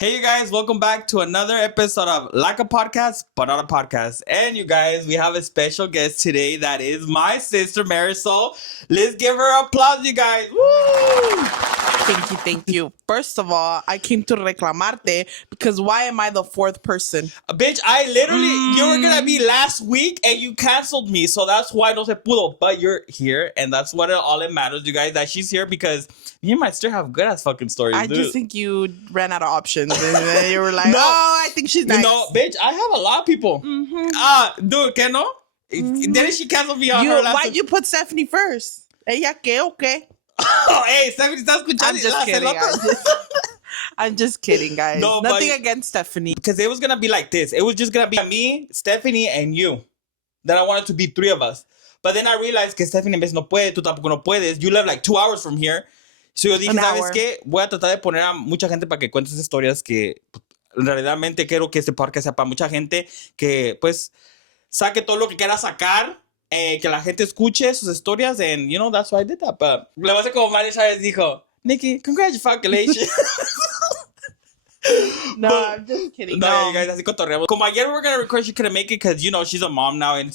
Hey, you guys, welcome back to another episode of Like a Podcast, but not a podcast. And you guys, we have a special guest today that is my sister, Marisol. Let's give her applause, you guys. Woo! Thank you. First of all, I came to reclamarte because why am I the fourth person? Bitch, I literally, you were going to be last week and you canceled me. So that's why no se pudo. But you're here and that's what all it matters, you guys, that she's here because me and my sister have good ass fucking stories, I dude. just think you ran out of options and then you were like, No. oh, I think she's nice. No, bitch, I have a lot of people. Dude, ¿qué no? Didn't she cancel me on her last Why'd you put Stephanie first? Ella qué o qué? Oh, hey, Stephanie, ¿estás escuchando? I'm just kidding. I'm just kidding, guys. No, Nothing against Stephanie. Because it was going to be like this. It was just going to be me, Stephanie, and you. Then I wanted to be three of us. But then I realized que Stephanie en vez no puede, tú tampoco no puedes. You live like 2 hours from here. So yo dije, ¿sabes qué? Voy a tratar de poner a mucha gente para que cuentes historias que realmente quiero que este podcast sea para mucha gente que pues saque todo lo que quiera sacar. Que la gente escuche sus historias, and you know, that's why I did that. But le voy a hacer como Miley Cyrus dijo, Nikki, congratulations. No, I'm just kidding. No, you guys, así cotorreamos. Como ayer we were going to record, she couldn't make it because, you know, she's a mom now. And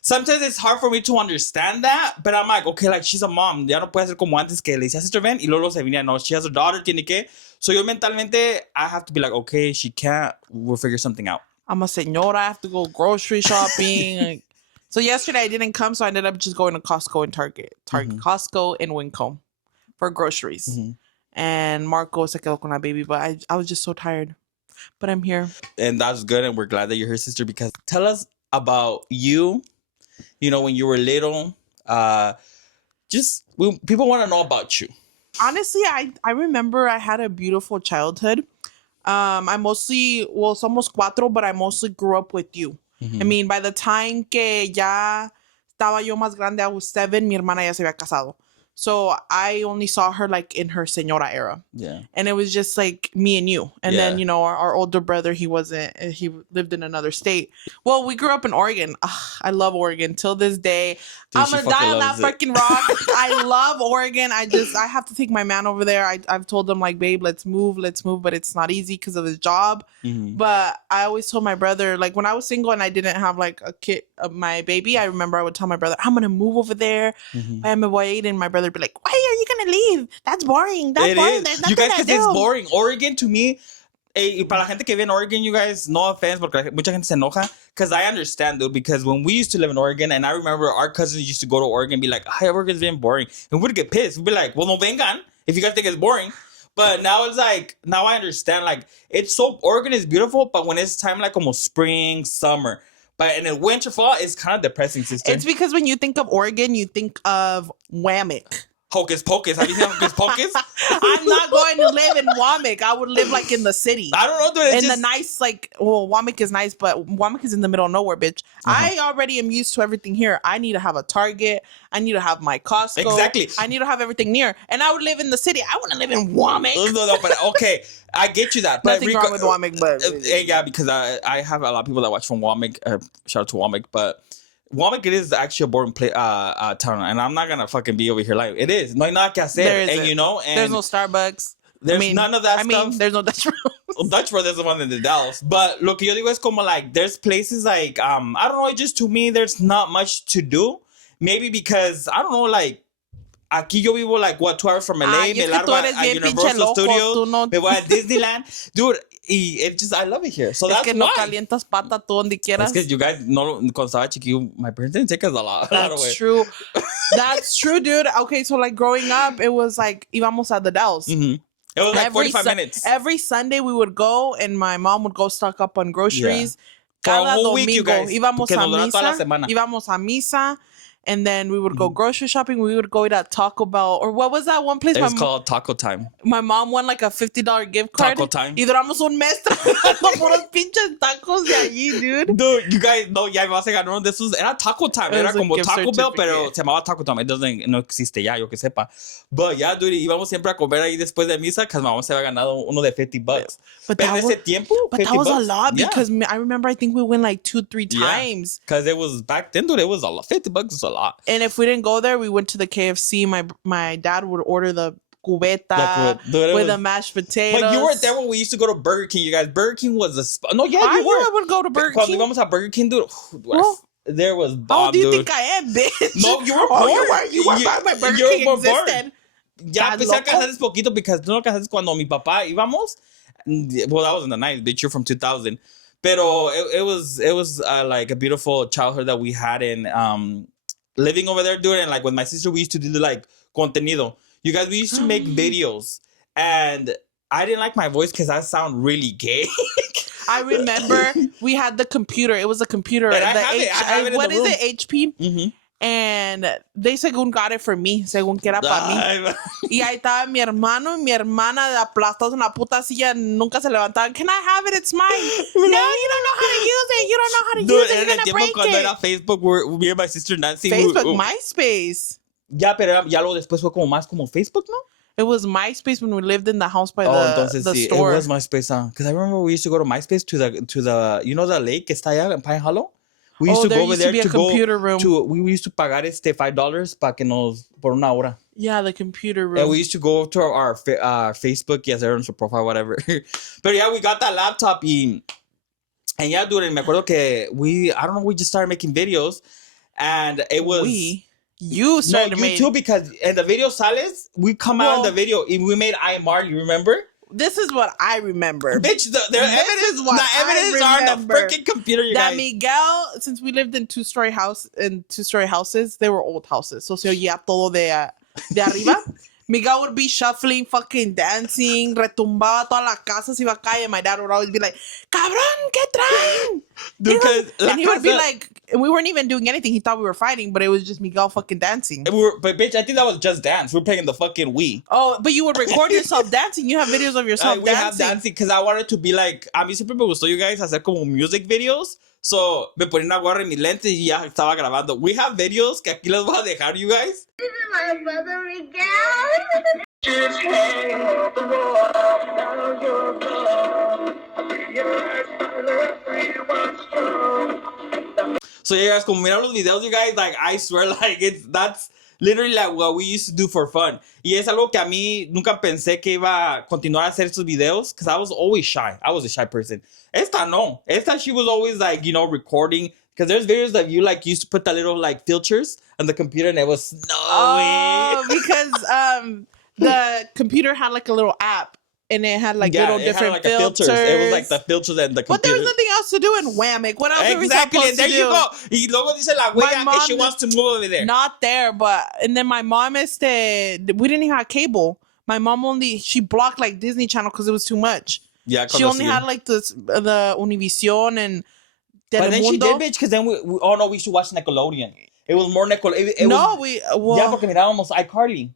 sometimes it's hard for me to understand that. But I'm like, okay, like, she's a mom. Ya no puede ser como antes que le decía Sister Ben y luego se venía. No, she has a daughter, tiene que. So yo mentalmente, I have to be like, okay, she can't. We'll figure something out. I'm a señora. I have to go grocery shopping. So yesterday I didn't come, so I ended up just going to Costco and Target. Costco and Wincombe for groceries. Mm-hmm. And Marco se quedó con la baby, but I was just so tired. But I'm here. And that's good, and we're glad that you're her sister, because tell us about you, you know, when you were little. People want to know about you. Honestly, I remember I had a beautiful childhood. I mostly, somos cuatro, but I mostly grew up with you. Mm-hmm. I mean, by the time que ya estaba yo más grande, I was 7, mi hermana ya se había casado. So I only saw her like in her señora era. Yeah. And it was just like me and you. And then, you know, our older brother, he lived in another state. Well, we grew up in Oregon. I love Oregon till this day. Dude, I'm going to die on that freaking rock. I love Oregon. I have to take my man over there. I've told him like, babe, let's move. But it's not easy because of his job. Mm-hmm. But I always told my brother, like when I was single and I didn't have like a kid, my baby, I remember I would tell my brother, I'm going to move over there. Mm-hmm. And my brother would be like, why are you going to leave? That's boring. There's nothing you guys, because it's boring. Oregon to me, y para la gente que vive en Oregon, you guys, no offense, porque mucha gente se enoja. Because I understand, dude, because when we used to live in Oregon, and I remember our cousins used to go to Oregon and be like, hi, Oregon's been boring. And we'd get pissed. We'd be like, well, no vengan if you guys think it's boring. But now it's like, now I understand, like, Oregon is beautiful, but when it's time, like, almost spring, summer. But in the winter, fall, it's kind of depressing, sister. It's because when you think of Oregon, you think of Wammick. Hocus Pocus. Have you seen Hocus Pocus? I'm not going to live in Wammick. I would live like in the city. I don't know, dude. The nice, like, well, Wammick is nice, but Wammick is in the middle of nowhere, bitch. I already am used to everything here. I need to have a Target. I need to have my Costco. Exactly. I need to have everything near. And I would live in the city. I wouldn't live in Wammick. No, but okay. I get you that. But Nothing wrong with Wammick, but... yeah, because I have a lot of people that watch from Wammick. Shout out to Wammick, but... Wammick, it is actually a boring town, and I'm not gonna fucking be over here like it is. No hay nada que hacer, and you know, and there's no Starbucks. There's none of that stuff. There's no Dutch Bros. Well, Dutch Bros is the one in the Dallas. But lo que yo digo es como like there's places like I don't know. Just to me, there's not much to do. Maybe because I don't know, like. Aquí yo vivo like 2 hours from LA, me largo a Universal Studios, me voy a Disneyland, dude, y it just I love it here. So that's que no calientas pata tú donde quieras. Es que you guys no cuando estaba chiquillo, my parents didn't take us a lot. That's true. That's true, dude. Okay, so like growing up, it was like íbamos a the Dells. Mm-hmm. It was like 45 minutes. Every Sunday we would go, and my mom would go stock up on groceries. Yeah. For a whole week, you guys. Íbamos a misa. And then we would go grocery shopping. We would go eat at Taco Bell. Or what was that one place? It's called Taco Time. My mom won like a $50 gift card. Taco Time. Y duramos un mes trabajando puros pinches tacos de allí, dude. Dude, you guys, no, ya me vas a ganar uno de esos. Era Taco Time. Era como Taco Bell, pero se llamaba Taco Time. No existe ya, yo que sepa. But yeah, dude, íbamos siempre a comer ahí después de misa because mamá se había ganado uno de $50. But en ese tiempo, but that was a lot because I remember I think we went like 2-3 times. Because it was back then, dude, it was a lot. $50 was a lot. And if we didn't go there, we went to the KFC. My dad would order the cubeta Dude, with the mashed potatoes. But you were there when we used to go to Burger King, you guys. Burger King was a spot. No, yeah, you were. I would go to Burger King. Cuando íbamos a Burger King, dude, there was bomb, how do you dude. think I am, bitch? No, you were born. You were born when Burger King existed. Ya empecé a casarles poquito because tú no casaste cuando mi papá íbamos. Well, that was in the 90s, bitch. You're from 2000. Pero it was like a beautiful childhood that we had in living over there, dude. And like with my sister, we used to do like contenido. You guys, we used to make videos. And I didn't like my voice because I sound really gay. I remember we had the computer. It was a computer. And I have it what in the is room. it? HP? Mm-hmm. And they según got it for me, según que era para mí. Y ahí estaba mi hermano y mi hermana aplastados en la puta silla, nunca se levantaban. Can I have it? It's mine. No, you don't know how to use it. You don't know how to use it. You're gonna break cuando it. era Facebook, me and my sister Nancy. Facebook, MySpace. Ya, pero ya luego después fue como más como Facebook, ¿no? It was MySpace when we lived in the house by the sí, store. It was MySpace, because I remember we used to go to MySpace to the you know the lake que está allá en Pine Hollow. We used to go over there to computer room. We used to pagar $5 para que nos por una hora. Yeah, the computer room. And we used to go to our Facebook, yes, everyone's profile, whatever. But yeah, we got that laptop and yeah, dude, and me acuerdo que we just started making videos, and it was you started you too, because in the video sales we come out in the video and we made IMR. You remember? This is what I remember. Their evidence are on the freaking computer, you that guys. Miguel, since we lived in two-story houses, they were old houses. So se oía todo de arriba. Miguel would be shuffling, fucking dancing, retumbaba toda la casa, se iba a calle. My dad would always be like, cabrón, ¿qué traen? And he would be like, and we weren't even doing anything. He thought we were fighting, but it was just Miguel fucking dancing. But bitch, I think that was just dance. We were playing the fucking Wii. Oh, but you would record yourself dancing. You have videos of yourself dancing. We have dancing because I wanted to be like, a mí siempre me gustó, you guys, hacer como music videos. So, me ponía una gorra y mis lentes y ya estaba grabando. We have videos que aquí les voy a dejar, you guys. This is my brother Miguel. Just hang the wall, now you're gone. So, yeah, guys, como miran los videos, you guys, like, I swear, like, that's literally like what we used to do for fun. Y es algo que a mí nunca pensé que iba a continuar a hacer estos videos, because I was always shy. I was a shy person. Esta no. Esta, she was always like, you know, recording. Because there's videos that you like used to put the little like filters on the computer and it was snowy. Because the computer had like a little app and it had like little different filters. It was like the filters and the computer. But there was nothing else to do in Whammick. What else exactly, are we and there to you do? go. Y luego dice la huella que she wants to move over there. Not there, but and then my mom we didn't even have cable. My mom she blocked like Disney Channel because it was too much. Yeah, she only had like the Univision and but then she did, bitch, because then we used to watch Nickelodeon. It was more Nickelodeon. Yeah, porque mirábamos iCarly.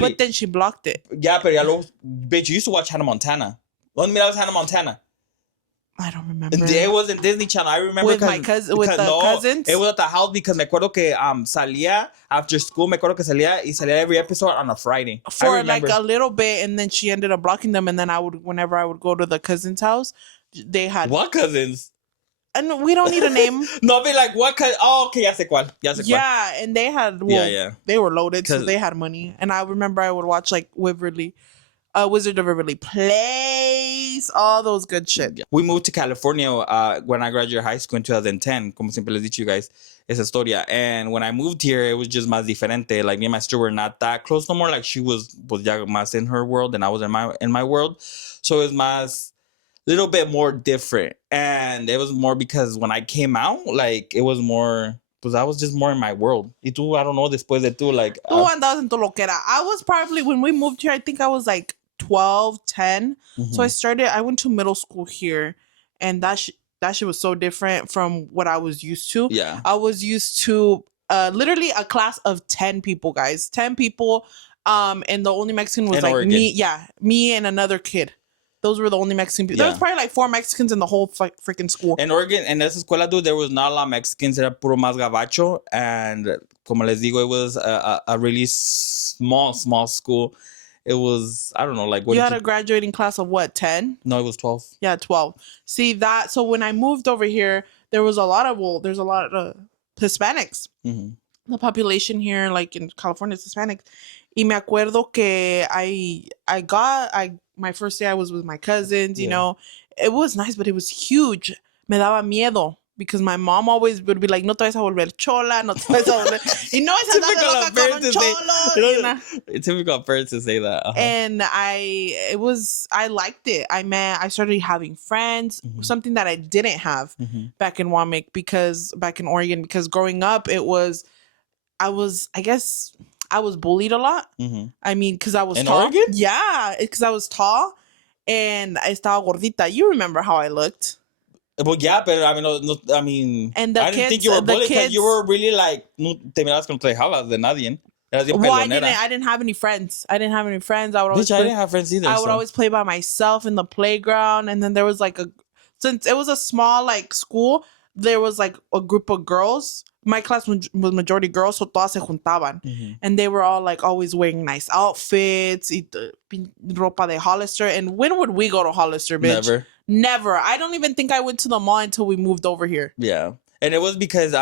But then she blocked it. Yeah, pero ya luego, bitch, you used to watch Hannah Montana. ¿Dónde mirabas Hannah Montana? I don't remember. It was in Disney Channel. I remember with my cousin, with the cousins. It was at the house because me acuerdo que salía after school. Me acuerdo que salía every episode on a Friday for like a little bit, and then she ended up blocking them. And then whenever I would go to the cousin's house, they had what cousins? And we don't need a name. No, be like what? Oh, okay, ya sé cuál. Yeah, and they had they were loaded, so they had money. And I remember I would watch like Wizard of Waverly Place, all those good shit. We moved to California when I graduated high school in 2010. Como siempre les he dicho, you guys, esa historia. And when I moved here, it was just más diferente. Like me and my sister were not that close no more. Like she was ya más in her world and I was in my world. So it was más little bit more different. And it was more because when I came out, like it was more, pues I was just more in my world. Y tú, I don't know, después de tú, like... Tú andabas en tu loquera. I was probably, when we moved here, I think I was like 12, 10. Mm-hmm. So I went to middle school here. And that shit was so different from what I was used to. Yeah. I was used to literally a class of 10 people, guys. 10 people. And the only Mexican was in like Oregon. Me and another kid. Those were the only Mexican people. Yeah. There was probably like 4 Mexicans in the whole freaking school. In Oregon, in esa escuela, dude, there was not a lot of Mexicans. Era puro más gabacho. And como les digo, it was a really small school. It was, I don't know, like... You had a graduating class of what, 10? No, it was 12. Yeah, 12. See, so when I moved over here, there's a lot of Hispanics. Mm-hmm. The population here, like in California, is Hispanic. Y me acuerdo que my first day I was with my cousins, you know. It was nice, but it was huge. Me daba miedo. Because my mom always would be like, no te vas a volver chola, no te vas a volver... Y no vas a andar de loca con un cholo. You know? Typical parents to say that. And I liked it. I started having friends, something that I didn't have back in Oregon, because growing up, I guess I was bullied a lot. I mean, because I was in tall. Oregon? Yeah, because I was tall and I estaba gordita. You remember how I looked. Well, yeah, but I mean, no, I mean, And I didn't think you were bullied because you were really like, no te mirabas que no te dejabas de nadie. Well, I didn't have any friends. I didn't have any friends. I didn't have friends either. I would always play by myself in the playground, and then there was like since it was a small like school, there was like a group of girls. My class was majority girls, so todas se juntaban, and they were all like always wearing nice outfits, ropa de Hollister. And when would we go to Hollister, bitch? Never. I don't even think I went to the mall until we moved over here. Yeah. And it was because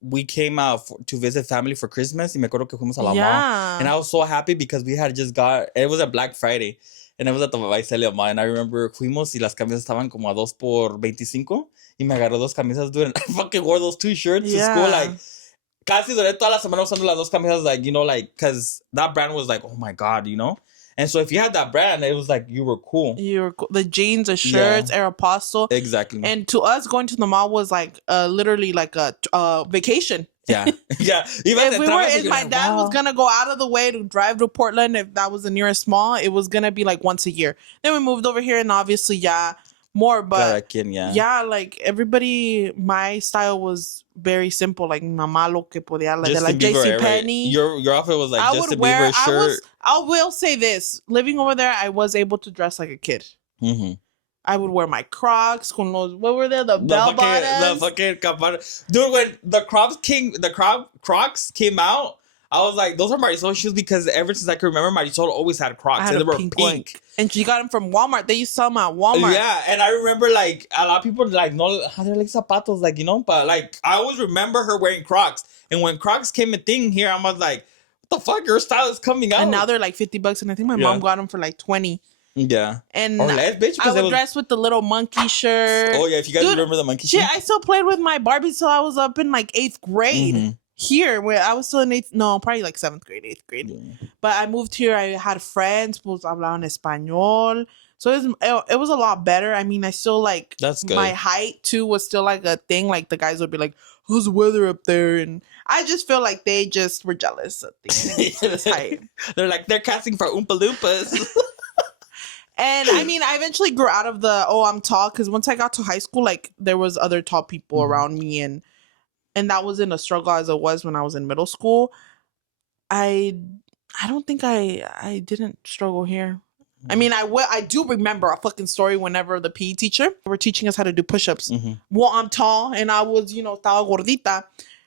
we came out to visit family for Christmas. Y me acuerdo que fuimos a la mall. And I was so happy because we had just it was a Black Friday. And it was at the Vaiselia Mall. And I remember fuimos y las camisas estaban como a 2 por 25. Y me agarró 2 camisas, dude. And I fucking wore those 2 shirts to school. Like, casi duré toda la semana usando las 2 camisas. Like, you know, like, because that brand was like, oh my God, you know? And so if you had that brand, it was like you were cool. You were cool. The jeans, the shirts, Aeropostale. Exactly. And to us, going to the mall was like literally like a vacation. Yeah. Yeah. If my dad was going to go out of the way to drive to Portland, if that was the nearest mall, it was going to be like once a year. Then we moved over here and obviously, more. But like everybody, my style was very simple. Like mamá lo que podía, like JCPenney. Right? Your outfit was like Justin Bieber shirt. I will say this. Living over there, I was able to dress like a kid. I would wear my Crocs con los, what were they? The bell bottoms. The fucking campana. Dude, when the Crocs came out, I was like, those are Marisol shoes because ever since I can remember, Marisol always had Crocs. And they were pink. And she got them from Walmart. They used to sell them at Walmart. Yeah, and I remember like a lot of people like, no, they're like zapatos, like, you know, but like I always remember her wearing Crocs. And when Crocs came a thing here, I was like, what the fuck? Your style is coming out. And now they're like $50, and I think my mom got them for like 20. Yeah. And I would dress with the little monkey shirt. Oh, yeah. If you guys remember the monkey shirt. Yeah, I still played with my Barbies till I was up in like 8th grade. Here, where I was still in 8th, no, probably like 7th grade, 8th grade. Yeah. But I moved here. I had friends, pues hablaban español. So it was a lot better. I mean, I still like, that's good. My height too was still like a thing. Like the guys would be like, how's the weather up there? And I just feel like they just were jealous of this height. They're like, they're casting for Oompa Loompas. And I mean, I eventually grew out of I'm tall, because once I got to high school, like there was other tall people around me, and that wasn't a struggle as it was when I was in middle school. I don't think I didn't struggle here. I mean, I do remember a fucking story whenever the PE teacher were teaching us how to do push-ups. Well, I'm tall and I was, estaba gordita,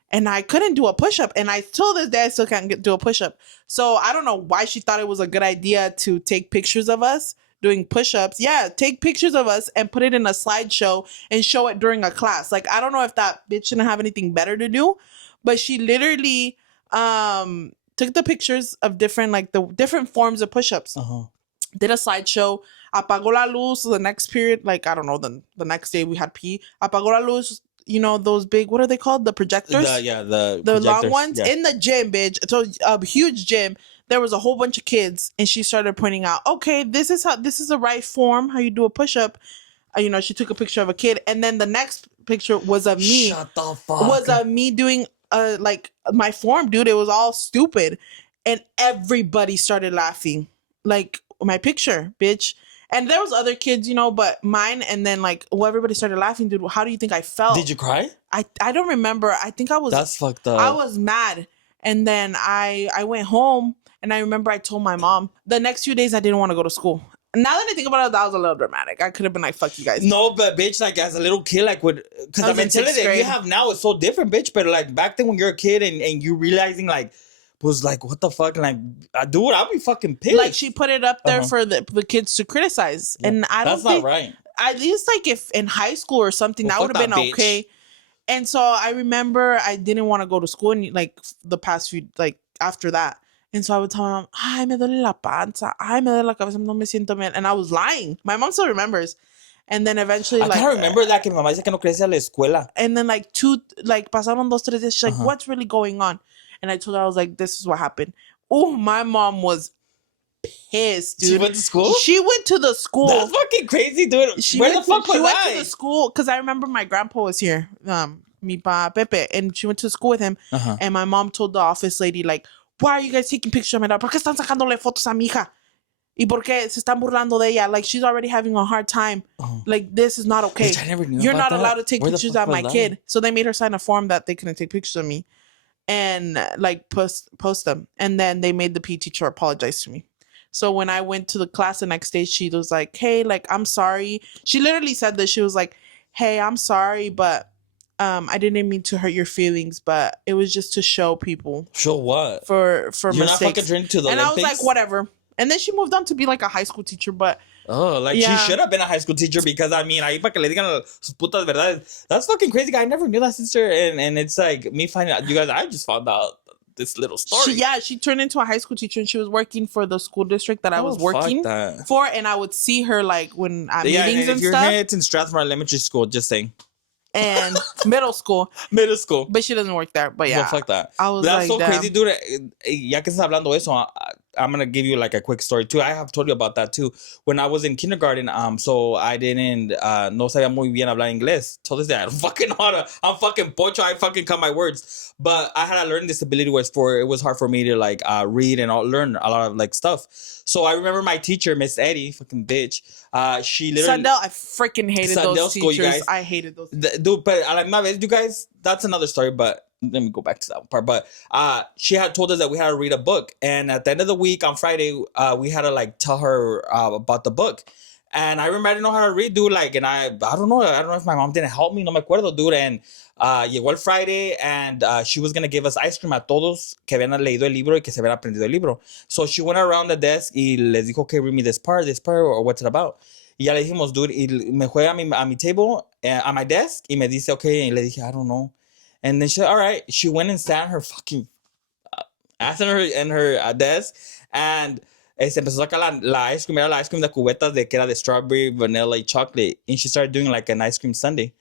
and I couldn't do a push-up. And till this day, I still can't do a push-up. So I don't know why she thought it was a good idea to take pictures of us doing push-ups. Yeah, take pictures of us and put it in a slideshow and show it during a class. Like, I don't know if that bitch didn't have anything better to do, but she literally took the pictures of the different forms of push-ups. Did a slideshow, apagó la luz the next period, like, I don't know, the next day we had PE, apagó la luz, those big, what are they called? The projectors? The long ones in the gym, bitch. So a huge gym. There was a whole bunch of kids, and she started pointing out, okay, this is the right form, how you do a push-up. She took a picture of a kid, and then the next picture was of me. Shut the fuck. Was of me doing like my form, dude. It was all stupid, and everybody started laughing, like my picture, bitch. And there was other kids, but mine. And then everybody started laughing, dude. How do you think I felt? Did you cry? I don't remember. I think I was. That's fucked up. I was mad, and then I went home. And I remember I told my mom, the next few days I didn't want to go to school. Now that I think about it, that was a little dramatic. I could have been like, fuck you guys. No, but bitch, like as a little kid, like because the mentality that you have now is so different, bitch. But like back then when you're a kid and you realizing like, was like, what the fuck? Like, dude, I'll be fucking pissed. Like she put it up there for the kids to criticize. Yeah. And I don't think. That's not right. At least like if in high school or something, that would have been bitch. Okay. And so I remember I didn't want to go to school and like the past few, like after that. And so I would tell my mom, ay, me duele la panza. Ay, me duele la cabeza. No me siento bien. And I was lying. My mom still remembers. And then eventually, I like... kind of remember that, que mi mamá dice que no crece a la escuela. And then, like, pasaron 2-3 days. She's like, what's really going on? And I told her, I was like, this is what happened. Oh, my mom was pissed, dude. She went to school? She went to the school. That's fucking crazy, dude. Where the fuck was She went I? to the school, because I remember my grandpa was here, mi pa Pepe, and she went to school with him. And my mom told the office lady, like, why are you guys taking pictures of me? ¿Por qué están sacándole fotos a mi hija? ¿Y por qué se están burlando de ella? Like, she's already having a hard time. Like, this is not okay. Bitch, I never knew You're about not allowed to take Where the pictures fuck of my was kid. that? So they made her sign a form that they couldn't take pictures of me and, like, post them. And then they made the PE teacher apologize to me. So when I went to the class the next day, she was like, hey, like, I'm sorry. She literally said that. She was like, hey, I'm sorry, but I didn't mean to hurt your feelings, but it was just to show people. Show what? For You're mistakes. not fucking drinking to the and Olympics? I was like, whatever. And then she moved on to be like a high school teacher, but... Oh, like Yeah. she should have been a high school teacher because, I mean, ahí para que le digan sus putas verdades. That's fucking crazy. I never knew that, sister. And it's like me finding out. You guys, I just found out this little story. She turned into a high school teacher, and she was working for the school district that I was working for, and I would see her like when at meetings and if you're stuff. here, it's in Strathmore Elementary School, just saying. And middle school, But she doesn't work there. But yeah, well, fuck that. I was That's like, so crazy, dude. Ya que estás hablando de eso, I'm gonna give you like a quick story too. I have told you about that too. When I was in kindergarten, so I didn't no sabía muy bien hablar inglés. Till this day, I don't fucking know how to. I'm fucking pocho. I fucking cut my words. But I had a learning disability where it was hard for me to like read and learn a lot of like stuff. So I remember my teacher, Miss Eddie, fucking bitch. She literally Sandel. I freaking hated Sandel those school, you teachers. guys. I hated those. Dude, but a la misma vez, you guys, that's another story. But let me go back to that part. But she had told us that we had to read a book, and at the end of the week on Friday, we had to like tell her about the book. And I remember I didn't know how to read, dude. Like, and I don't know if my mom didn't help me. No me acuerdo, dude. And llegó el Friday, and she was gonna give us ice cream a todos que habían leído el libro y que se habían aprendido el libro. So she went around the desk y les dijo, okay, read me this part, or what's it about. Y ya le dijimos, dude, y me fue a mi table, a my desk, y me dice, okay, y le dije, I don't know. And then she said, all right. She went and sat in her fucking ass in her desk, and se empezó a sacar la ice cream, era la ice cream de cubetas de que era de strawberry, vanilla, y chocolate, and she started doing like an ice cream sundae.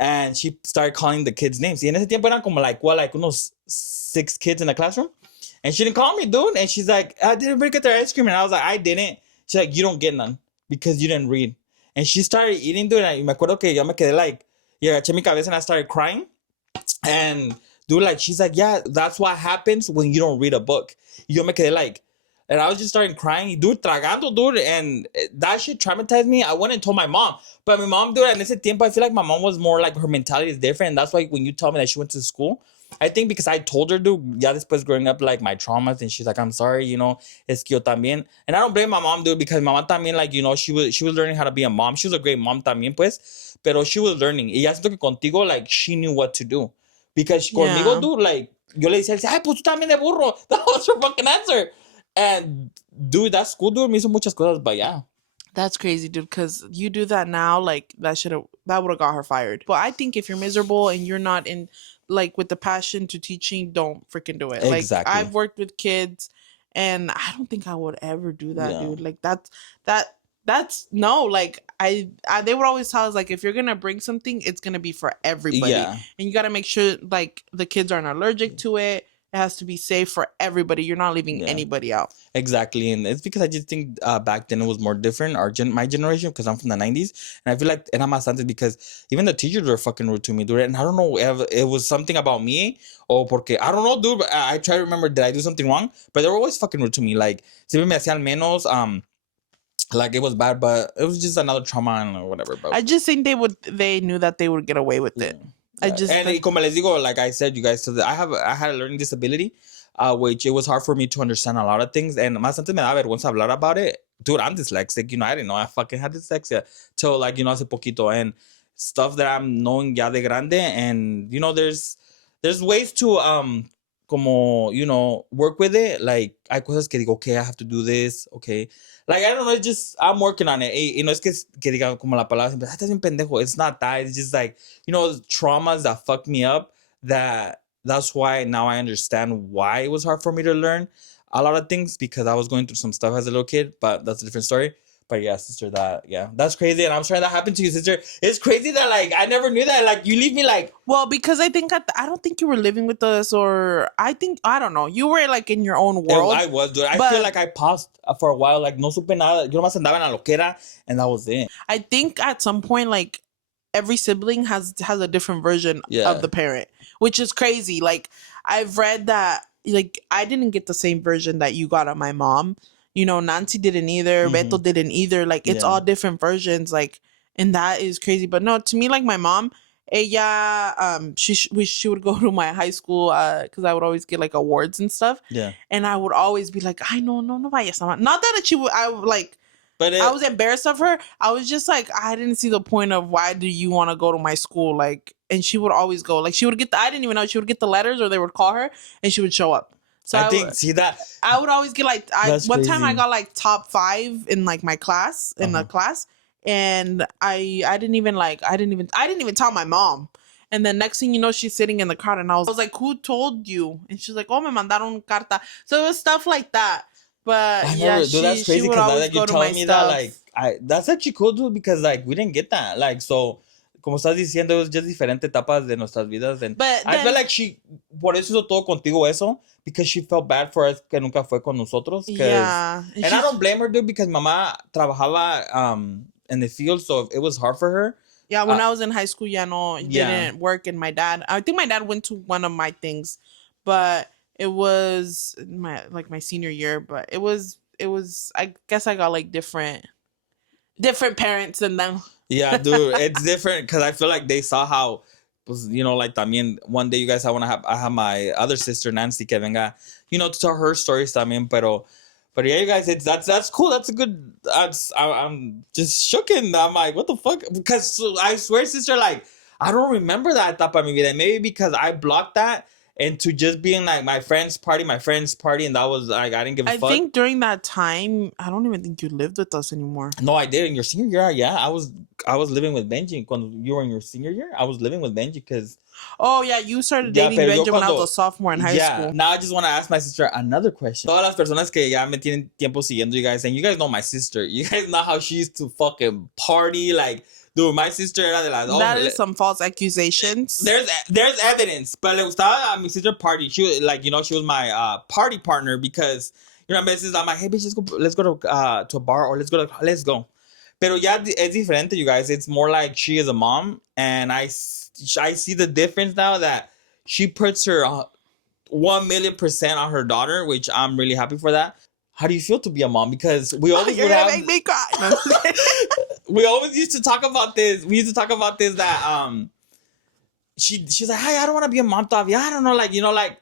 And she started calling the kids' names. Y en ese tiempo eran como like unos 6 kids in the classroom. And she didn't call me, dude. And she's like, did everybody get their ice cream? And I was like, I didn't. She's like, you don't get none because you didn't read. And she started eating, dude. And me acuerdo que yo me quedé like, y agaché mi cabeza and I started crying. And dude, like, she's like, yeah, that's what happens when you don't read a book. Yo me quedé like, and I was just starting crying, dude, tragando, dude, and that shit traumatized me. I went and told my mom, but my mom, dude, en ese tiempo, I feel like my mom was more like, her mentality is different, and that's why when you tell me that she went to school, I think because I told her, dude, ya después growing up, like, my traumas, and she's like, I'm sorry, you know, es que yo también, and I don't blame my mom, dude, because my mom también, like, you know, she was learning how to be a mom. She was a great mom también, pues, pero she was learning, y ya siento que contigo, like, she knew what to do, because conmigo, dude, like, yo le decía, ay, pues tú también de burro, that was her fucking answer. And dude, that school dude me hizo muchas cosas, but yeah. That's crazy, dude, because you do that now, like, that would have got her fired. But I think if you're miserable and you're not in, like, with the passion to teaching, don't freaking do it. Exactly. Like, I've worked with kids, and I don't think I would ever do that, dude. Like, that's no, like, I they would always tell us, like, if you're gonna bring something, it's gonna be for everybody. Yeah. And you gotta make sure, like, the kids aren't allergic to it. It has to be safe for everybody. You're not leaving anybody out. Exactly. And it's because I just think back then it was more different. My generation, because I'm from the 90s. And I feel like era más antes because even the teachers were fucking rude to me, dude. And I don't know if it was something about me or porque, I don't know, dude. But I try to remember, did I do something wrong? But they were always fucking rude to me. Like, siempre me hacían menos. Like, it was bad, but it was just another trauma or whatever. But I just think they knew that they would get away with it. And como les digo, like I said, you guys, so I had a learning disability, which it was hard for me to understand a lot of things. And más antes me da vergüenza hablar about it. Dude, I'm dyslexic. You know, I didn't know I fucking had dyslexia till, like, you know, hace poquito. And stuff that I'm knowing ya de grande. And, you know, there's ways to, como, you know, work with it. Like, hay cosas que digo, okay, I have to do this, okay. Like, I don't know, it's just, I'm working on it. You know, es que diga como la palabra, estás bien pendejo. It's not that. It's just like, you know, traumas that fucked me up. That's why now I understand why it was hard for me to learn. a lot of things because I was going through some stuff as a little kid, but that's a different story. But yeah, sister, that's crazy. And I'm sorry that happened to you, sister. It's crazy that, like, I never knew that. Like, you leave me, like... Well, because I think I don't think you were living with us, or I don't know. You were, like, in your own world. I was, dude. I feel like I paused for a while. Like, no supe nada. Yo nomás andaba en la loquera, and that was it. I think at some point, like, every sibling has a different version of the parent, which is crazy. Like, I've read that, like, I didn't get the same version that you got of my mom. You know, Nancy didn't either. Beto didn't either. Like, it's all different versions. Like, and that is crazy. But no, to me, like, my mom, ella, she would go to my high school because I would always get, like, awards and stuff. Yeah. And I would always be like, I no vayas. Not that she would, I like... But I was embarrassed of her. I was just like, I didn't see the point of why do you want to go to my school? Like, and she would always go. Like, she would get I didn't even know, she would get the letters or they would call her and she would show up. So I would always get, like, one time I got, like, top 5 in, like, my class, in the class. And I didn't even tell my mom. And then next thing you know, she's sitting in the crowd and I was like, who told you? And she's like, oh, me mandaron carta. So it was stuff like that. But that's crazy because now that you're telling me that, like, that's actually cool, dude, because, like, we didn't get that. Like, so, como estás diciendo, it was just diferentes etapas de nuestras vidas. And I feel like por eso hizo todo contigo eso, because she felt bad for us que nunca fue con nosotros. Yeah. And I don't blame her, dude, because mamá trabajaba in the field, so it was hard for her. Yeah, when I was in high school, didn't work, and I think my dad went to one of my things, but it was my senior year, but it was I guess I got, like, different parents than them. Yeah, dude, it's different because I feel like they saw how, you know, like, también one day you guys I have my other sister Nancy que venga, you know, to tell her stories también, but yeah, you guys, that's cool. That's a good. I'm just shooken. I'm like, what the fuck? Because I swear, sister, like, I don't remember that etapa of mi vida. Maybe because I blocked that into just being like my friend's party, and that was like I didn't give a fuck. I think during that time, I don't even think you lived with us anymore. No, I did. In your senior year, yeah, I was living with Benji. When you were in your senior year, I was living with Benji because. Oh, yeah, you started dating Benji when I was a sophomore in high school. Now I just want to ask my sister another question. Todas las personas que ya me tienen tiempo siguiendo you guys, and you guys know my sister. You guys know how she used to fucking party, like, dude, my sister era de las... That is some false accusations. There's evidence, but le gustaba a mi sister party. She was, like, you know, she was my party partner because, you know, a veces I'm like, hey, bitch, let's go to a bar, or let's go. Pero ya es diferente, you guys. It's more like she is a mom, and I see the difference now that she puts her 1,000,000% on her daughter, which I'm really happy for that. How do you feel to be a mom? Because we always You're gonna make me cry. We always used to talk about this. We used to talk about this that she's like, hey, I don't want to be a mom todavía. I don't know, like, you know, like,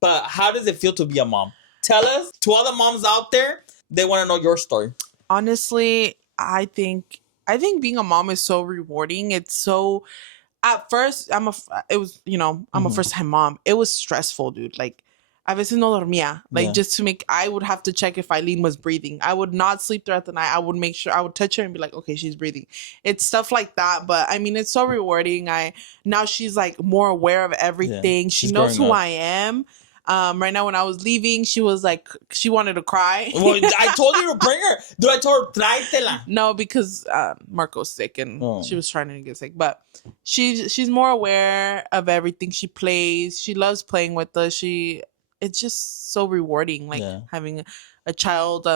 but how does it feel to be a mom? Tell us, to all the moms out there, they want to know your story. Honestly, I think being a mom is so rewarding. It's so, at first, I'm a first time mom. It was stressful, dude. Like, a veces no dormía. Like, just to I would have to check if Eileen was breathing. I would not sleep throughout the night. I would make sure, I would touch her and be like, okay, she's breathing. It's stuff like that. But I mean, it's so rewarding. Now she's, like, more aware of everything. Yeah, she knows who I am. Right now, when I was leaving, she was like, she wanted to cry. Well, I told you to bring her. Dude, I told her, tráetela. No, because Marco's sick and she was trying to get sick. But she's more aware of everything. She plays. She loves playing with us. It's just so rewarding, like, having a child.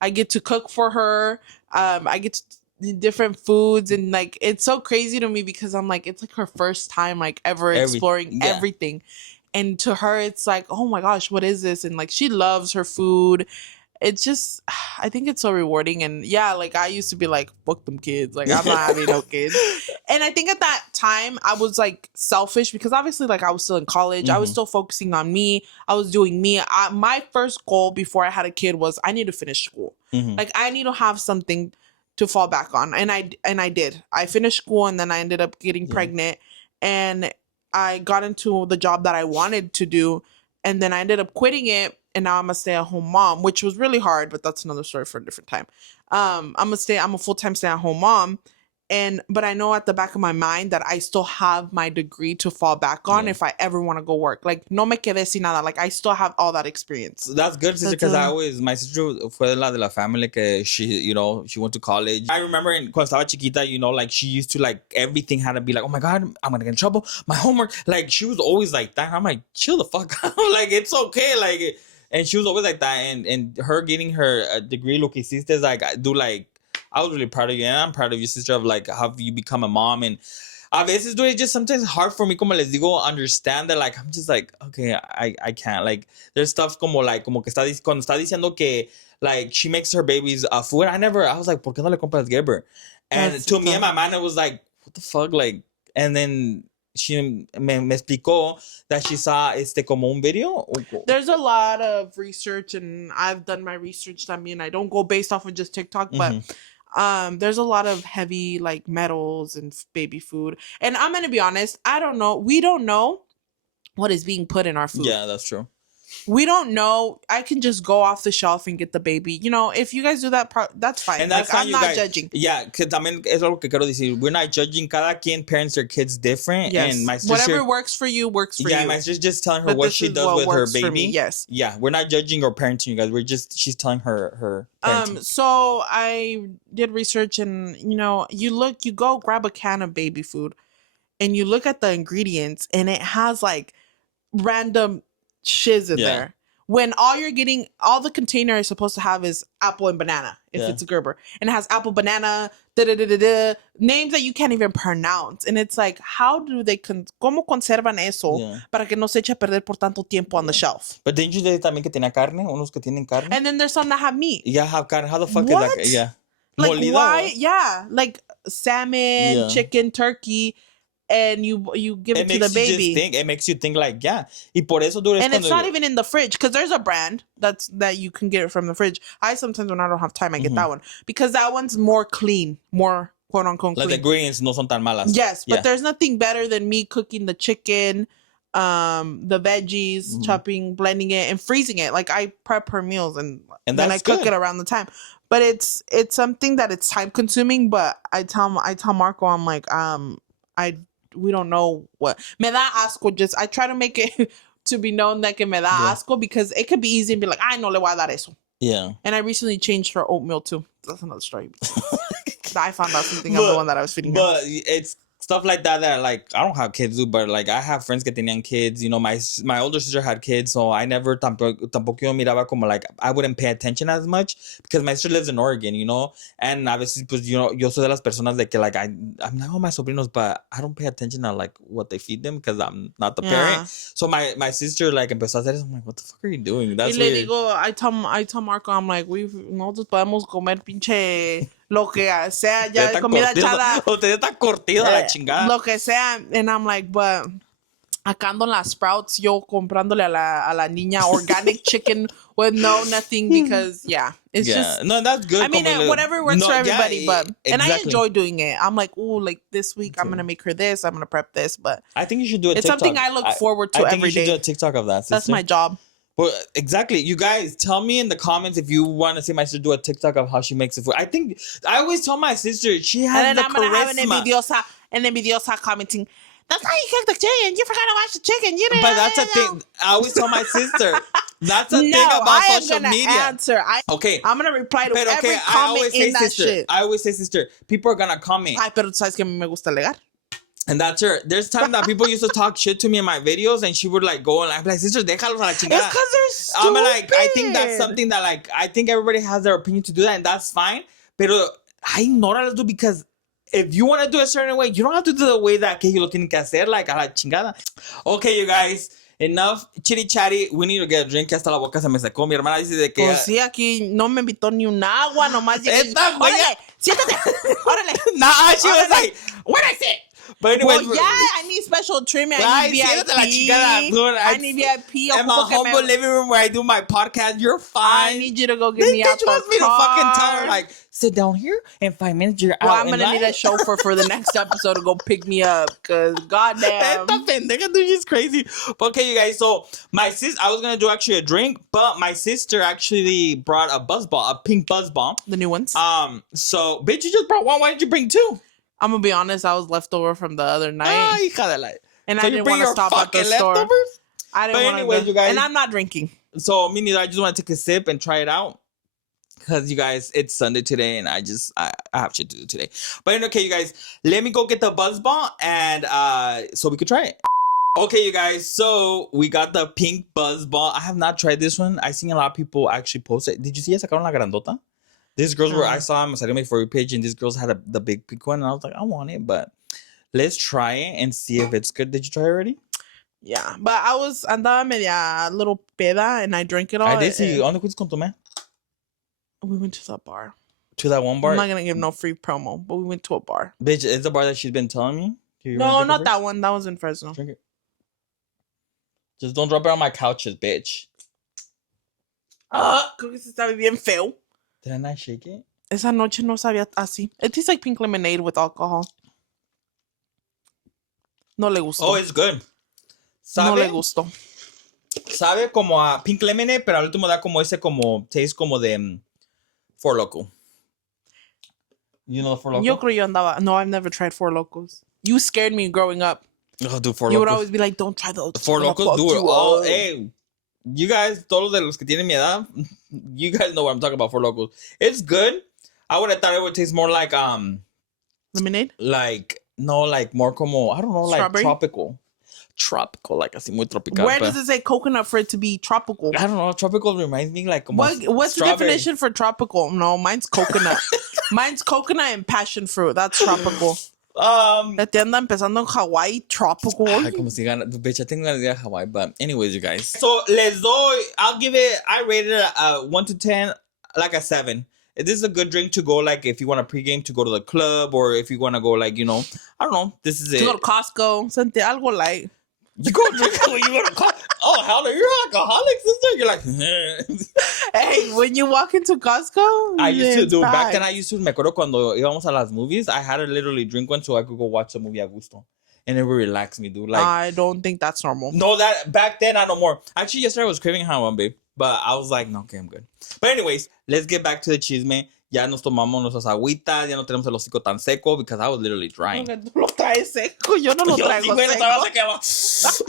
I get to cook for her. I get to different foods, and, like, it's so crazy to me because I'm like, it's like her first time, like, ever exploring everything. And to her, it's like, oh my gosh, what is this? And, like, she loves her food. It's just, I think it's so rewarding. And yeah, like, I used to be like, fuck them kids. Like, I'm not having no kids. And I think at that time, I was, like, selfish because obviously, like, I was still in college. I was still focusing on me. I was doing me. My first goal before I had a kid was I need to finish school. Like, I need to have something to fall back on. And I did. I finished school, and then I ended up getting pregnant. And I got into the job that I wanted to do, and then I ended up quitting it, and now I'm a stay-at-home mom, which was really hard, but that's another story for a different time. I'm a full-time stay-at-home mom, But I know at the back of my mind that I still have my degree to fall back on if I ever want to go work. Like, no me quedé sin nada. Like, I still have all that experience. That's good, sister, because my sister fue la de la family que she went to college. I remember cuando estaba chiquita, like, she used to, like, everything had to be like, oh my God, I'm going to get in trouble. My homework. Like, she was always like that. I'm like, chill the fuck out. Like, it's okay. Like, and she was always like that. And her getting her degree, lo que hiciste is like, I was really proud of you, and I'm proud of you, sister, of like how you become a mom. And a veces, dude, it's just sometimes hard for me, como les digo, understand that, like, I'm just like, okay, I can't. Like, there's stuff como que cuando está diciendo que, like, she makes her babies food. I was like, ¿por qué no le compras Gerber? And to me and my mind, it was like, what the fuck? Like, and then she me explicó that she saw como un video. There's a lot of research, and I've done my research. I mean, I don't go based off of just TikTok, but there's a lot of heavy, like, metals and baby food. And I'm gonna be honest, I don't know. We don't know what is being put in our food. Yeah, that's true. We don't know. I can just go off the shelf and get the baby. If you guys do that, that's fine. And that's like, I'm not judging. Yeah, because también es algo que quiero decir. We're not judging. Cada quien parents their kids different. Yes. And my sister, whatever works for you works for you. Yeah, my sister's just telling her what she does with her baby. Yes. Yeah, we're not judging or parenting you guys. She's telling her parenting. So I did research, and you go grab a can of baby food, and you look at the ingredients, and it has like random shiz in there. When all the container is supposed to have is apple and banana, if it's a Gerber. And it has apple, banana, names that you can't even pronounce. And it's like, how do they, cómo conservan eso para que no se eche a perder por tanto tiempo on the shelf? But didn't you say también que tenía carne? Unos que tienen carne? And then there's some that have meat. Yeah, have carne. How the fuck What? is that? Yeah. Like, Molida, why? Yeah. Like salmon, chicken, turkey. And you give it to the baby. It makes you think like, yeah. Y por eso, dude, and it's not even in the fridge, because there's a brand that you can get it from the fridge. I sometimes, when I don't have time, I get that one, because that one's more clean, more quote unquote clean. Like the ingredients no son tan malas. Yes, but there's nothing better than me cooking the chicken, the veggies, chopping, blending it, and freezing it. Like, I prep her meals, and then I cook it around the time. But it's something that it's time consuming. But I tell Marco, I'm like, we don't know what. Me da asco. I try to make it to be known that que me da asco, because it could be easy and be like, ay, no le voy a dar eso. Yeah. And I recently changed her oatmeal too. That's another story. I found out something. I'm the one that I was feeding her. But it's stuff like that, like, I don't have kids, but like, I have friends que tenían kids. My older sister had kids, so I never tampoco yo miraba como, like, I wouldn't pay attention as much, because my sister lives in Oregon, and a veces, pues, yo soy de las personas de que, like, I'm like, oh, my sobrinos, but I don't pay attention to, like, what they feed them, because I'm not the parent. So my sister, like, empezó a hacer eso. I'm like, what the fuck are you doing? That's weird. I tell Marco, I'm like, nosotros podemos comer pinche lo que sea ya de comida echada. Usted está curtido a la chingada. Lo que sea. And I'm like, but acá ando en las Sprouts, yo comprándole a la niña organic chicken with nothing, because it's just. No, that's good. I mean, whatever works for everybody, but exactly. And I enjoy doing it. I'm like, ooh, like this week I'm gonna make her this. I'm gonna prep this, but I think you should do a it's TikTok. something I look forward to every day. I think you should do a TikTok of that, sister. That's my job. Well, exactly. You guys, tell me in the comments if you want to see my sister do a TikTok of how she makes the food. I always tell my sister, she has and then the I'm gonna charisma. have an envidiosa commenting, that's how you cook the chicken. You forgot to wash the chicken. You didn't. But that's a thing. I always tell my sister. That's a thing about social media. Answer. I'm gonna reply to every comment in that shit. I always say, sister, people are gonna comment. Ay, pero tú sabes que a mí me gusta alegar. And that's her. There's time that people used to talk shit to me in my videos, and she would like go and I'd be like, sister, déjalos a la chingada. It's because they're stupid. I'm like, I think that's something that, like, I think everybody has their opinion to do that, and that's fine. Pero I ignórales, dude, because if you want to do a certain way, you don't have to do the way that que ellos lo tienen que hacer, like, a la chingada. Okay, you guys. Enough chitty chatty. We need to get a drink. Hasta la boca se me secó. Mi hermana dice de que. Pues sí, aquí no me invitó ni un agua, nomás llegué. Órale, siéntate. Órale. Nah, she was like, where'd I sit? But anyways, I need special treatment. I need VIP. La chingada, dude, I need VIP. In my humble living room where I do my podcast, you're fine. I need you to go get me out the car. You want me to fucking tell her, like, sit down here. In 5 minutes, you're out. Well, I'm going to need a chauffeur for the next episode to go pick me up. Because, goddamn. Esta pendeja, dude, she's crazy. Okay, you guys. So, my sis, I was going to do actually a drink, but my sister actually brought a buzz ball, a pink buzz ball. The new ones. So, bitch, you just brought one. Why did you bring two? I'm gonna be honest, I was left over from the other night. Ah, hija de la... And So I you didn't bring want to your stop at the fucking store. leftovers? I didn't But want anyways, to. you guys... And I'm not drinking. So me neither. I just want to take a sip and try it out. Because you guys, it's Sunday today and I have shit to do today. But okay, you guys, let me go get the Buzz Ball and so we could try it. Okay, you guys, so we got the pink Buzz Ball. I have not tried this one. I've seen a lot of people actually post it. Did you see sacaron la grandota? These girls were, I saw them, I my For You page, and these girls had the big pink one, and I was like, I want it, but let's try it and see if it's good. Did you try it already? Yeah, but andaba media little peda, and I drank it all. I did see. ¿Dónde fuiste con tu man? We went to the bar. To that one bar? I'm not going to give no free promo, but we went to a bar. Bitch, it's the bar that she's been telling me? No, not that one. That was in Fresno. Drink it. Just don't drop it on my couches, bitch. Creo que se sabe bien feo. Did I not shake it? Esa noche no sabía así. It tastes like pink lemonade with alcohol. No le gustó. Oh, it's good. ¿Sabe? No le gustó. Sabe como a pink lemonade, pero al último da como ese como taste como de Four Loko. You know the Four Loko? Yo creo yo andaba. No, I've never tried Four Locos. You scared me growing up. Oh, dude, Four You Locos. would always be like, don't try those. Four Locos, do it all. Hey, you guys, todos de los que tienen mi edad, you guys know what I'm talking about, Four Locos. It's good. I would have thought it would taste more like lemonade? Like more como, I don't know, like Strawberry? tropical, like así muy tropical. Where does it say coconut for it to be tropical? I don't know. Tropical reminds me like what's strawberry. The definition for tropical? No, mine's coconut. Mine's coconut and passion fruit. That's tropical. La tienda empezando en Hawaii, tropical. Ay, como si gana, bitch, I think I'm gonna get Hawaii, but anyways, you guys. So les doy, I rated it 1 to 10, like a 7. This is a good drink to go, like if you want to pregame to go to the club, or if you want to go, like, you know, I don't know. This is it. To go to Costco, something algo light. You go drink when you go to Costco. Oh, hell no, you're an alcoholic, sister. You're like, hey, when you walk into Costco, I used to do back then. Me acuerdo cuando íbamos a las movies. I had to literally drink one so I could go watch the movie a gusto, and it would relax me, dude. Like, I don't think that's normal. No, that back then I no more. Actually, yesterday I was craving one, babe, but I was like, no, okay, I'm good. But anyways, let's get back to the chisme. Ya nos tomamos nuestras agüitas, ya no tenemos el hocico tan seco because I was literally drying. Tú lo traes seco, yo no lo traigo seco.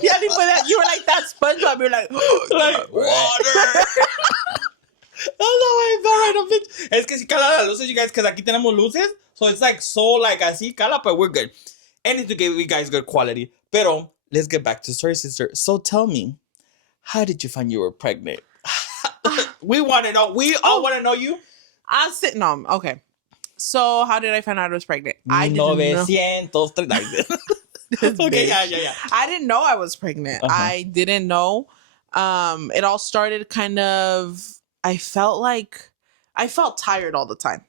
Yeah, you were like that SpongeBob. You're like water. That's how I felt right up, bitch. Es que si cala las luces, you guys, because aquí tenemos luces, so it's like so like así cala, but we're good. And to give you guys good quality. Pero let's get back to the story, sister. So tell me, how did you find you were pregnant? We want to know. We all want to know you. No, okay. So how did I find out I was pregnant? I didn't know. Okay, yeah. I didn't know I was pregnant. I didn't know. It all started kind of, I felt tired all the time.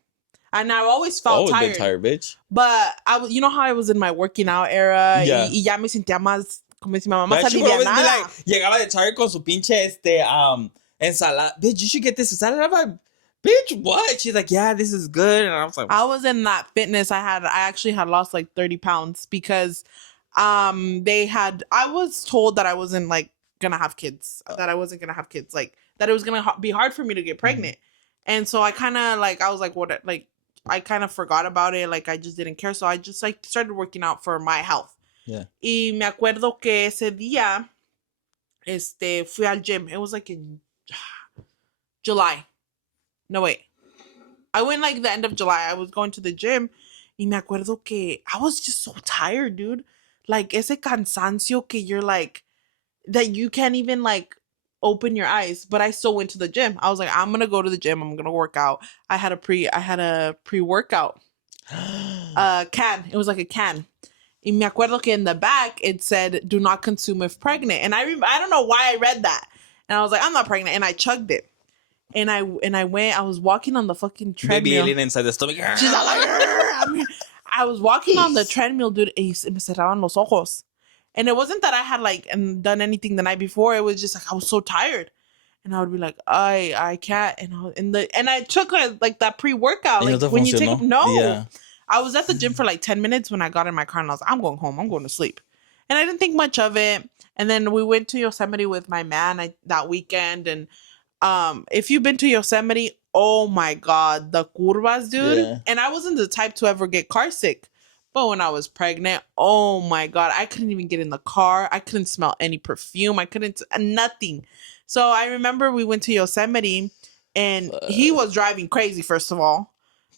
And I've always felt tired. Been tired, bitch. But you know how I was in my working out era. Yeah. Y ya me sentía más, como si mi mamá se alivianara. Like, llegaba de tired con su pinche ensalada. Bitch, you should get this ensalada. I'm like, bitch, what? She's like, yeah, this is good. And I was like, I was in that fitness. I actually had lost like 30 pounds because I was told that I wasn't like gonna have kids, like that it was gonna be hard for me to get pregnant. And so I kind of like, I was like, what, like, I kind of forgot about it. Like, I just didn't care. So I just like started working out for my health. Yeah. Y me acuerdo que ese día, fui al gym. It was like in July. No, wait. I went like the end of July. I was going to the gym. Y me acuerdo que I was just so tired, dude. Like, ese cansancio que you're like, that you can't even like open your eyes. But I still went to the gym. I was like, I'm going to go to the gym. I'm going to work out. I had a pre-workout can. It was like a can. Y me acuerdo que in the back, it said, do not consume if pregnant. And I don't know why I read that. And I was like, I'm not pregnant. And I chugged it. And I was walking on the fucking treadmill. Baby alien inside the stomach. She's all like, I was walking on the treadmill, dude, y me cerraban los ojos. And it wasn't that I had like done anything the night before. It was just like I was so tired. And I would be like, I can't. And I took like that pre-workout. Like when you take Yeah. I was at the gym for like 10 minutes when I got in my car and I was like, I'm going home. I'm going to sleep. And I didn't think much of it. And then we went to Yosemite with my man that weekend, and if you've been to Yosemite, oh my God, the curvas, dude. Yeah. And I wasn't the type to ever get car sick. But when I was pregnant, oh my God, I couldn't even get in the car. I couldn't smell any perfume. I couldn't, nothing. So I remember we went to Yosemite and he was driving crazy, first of all.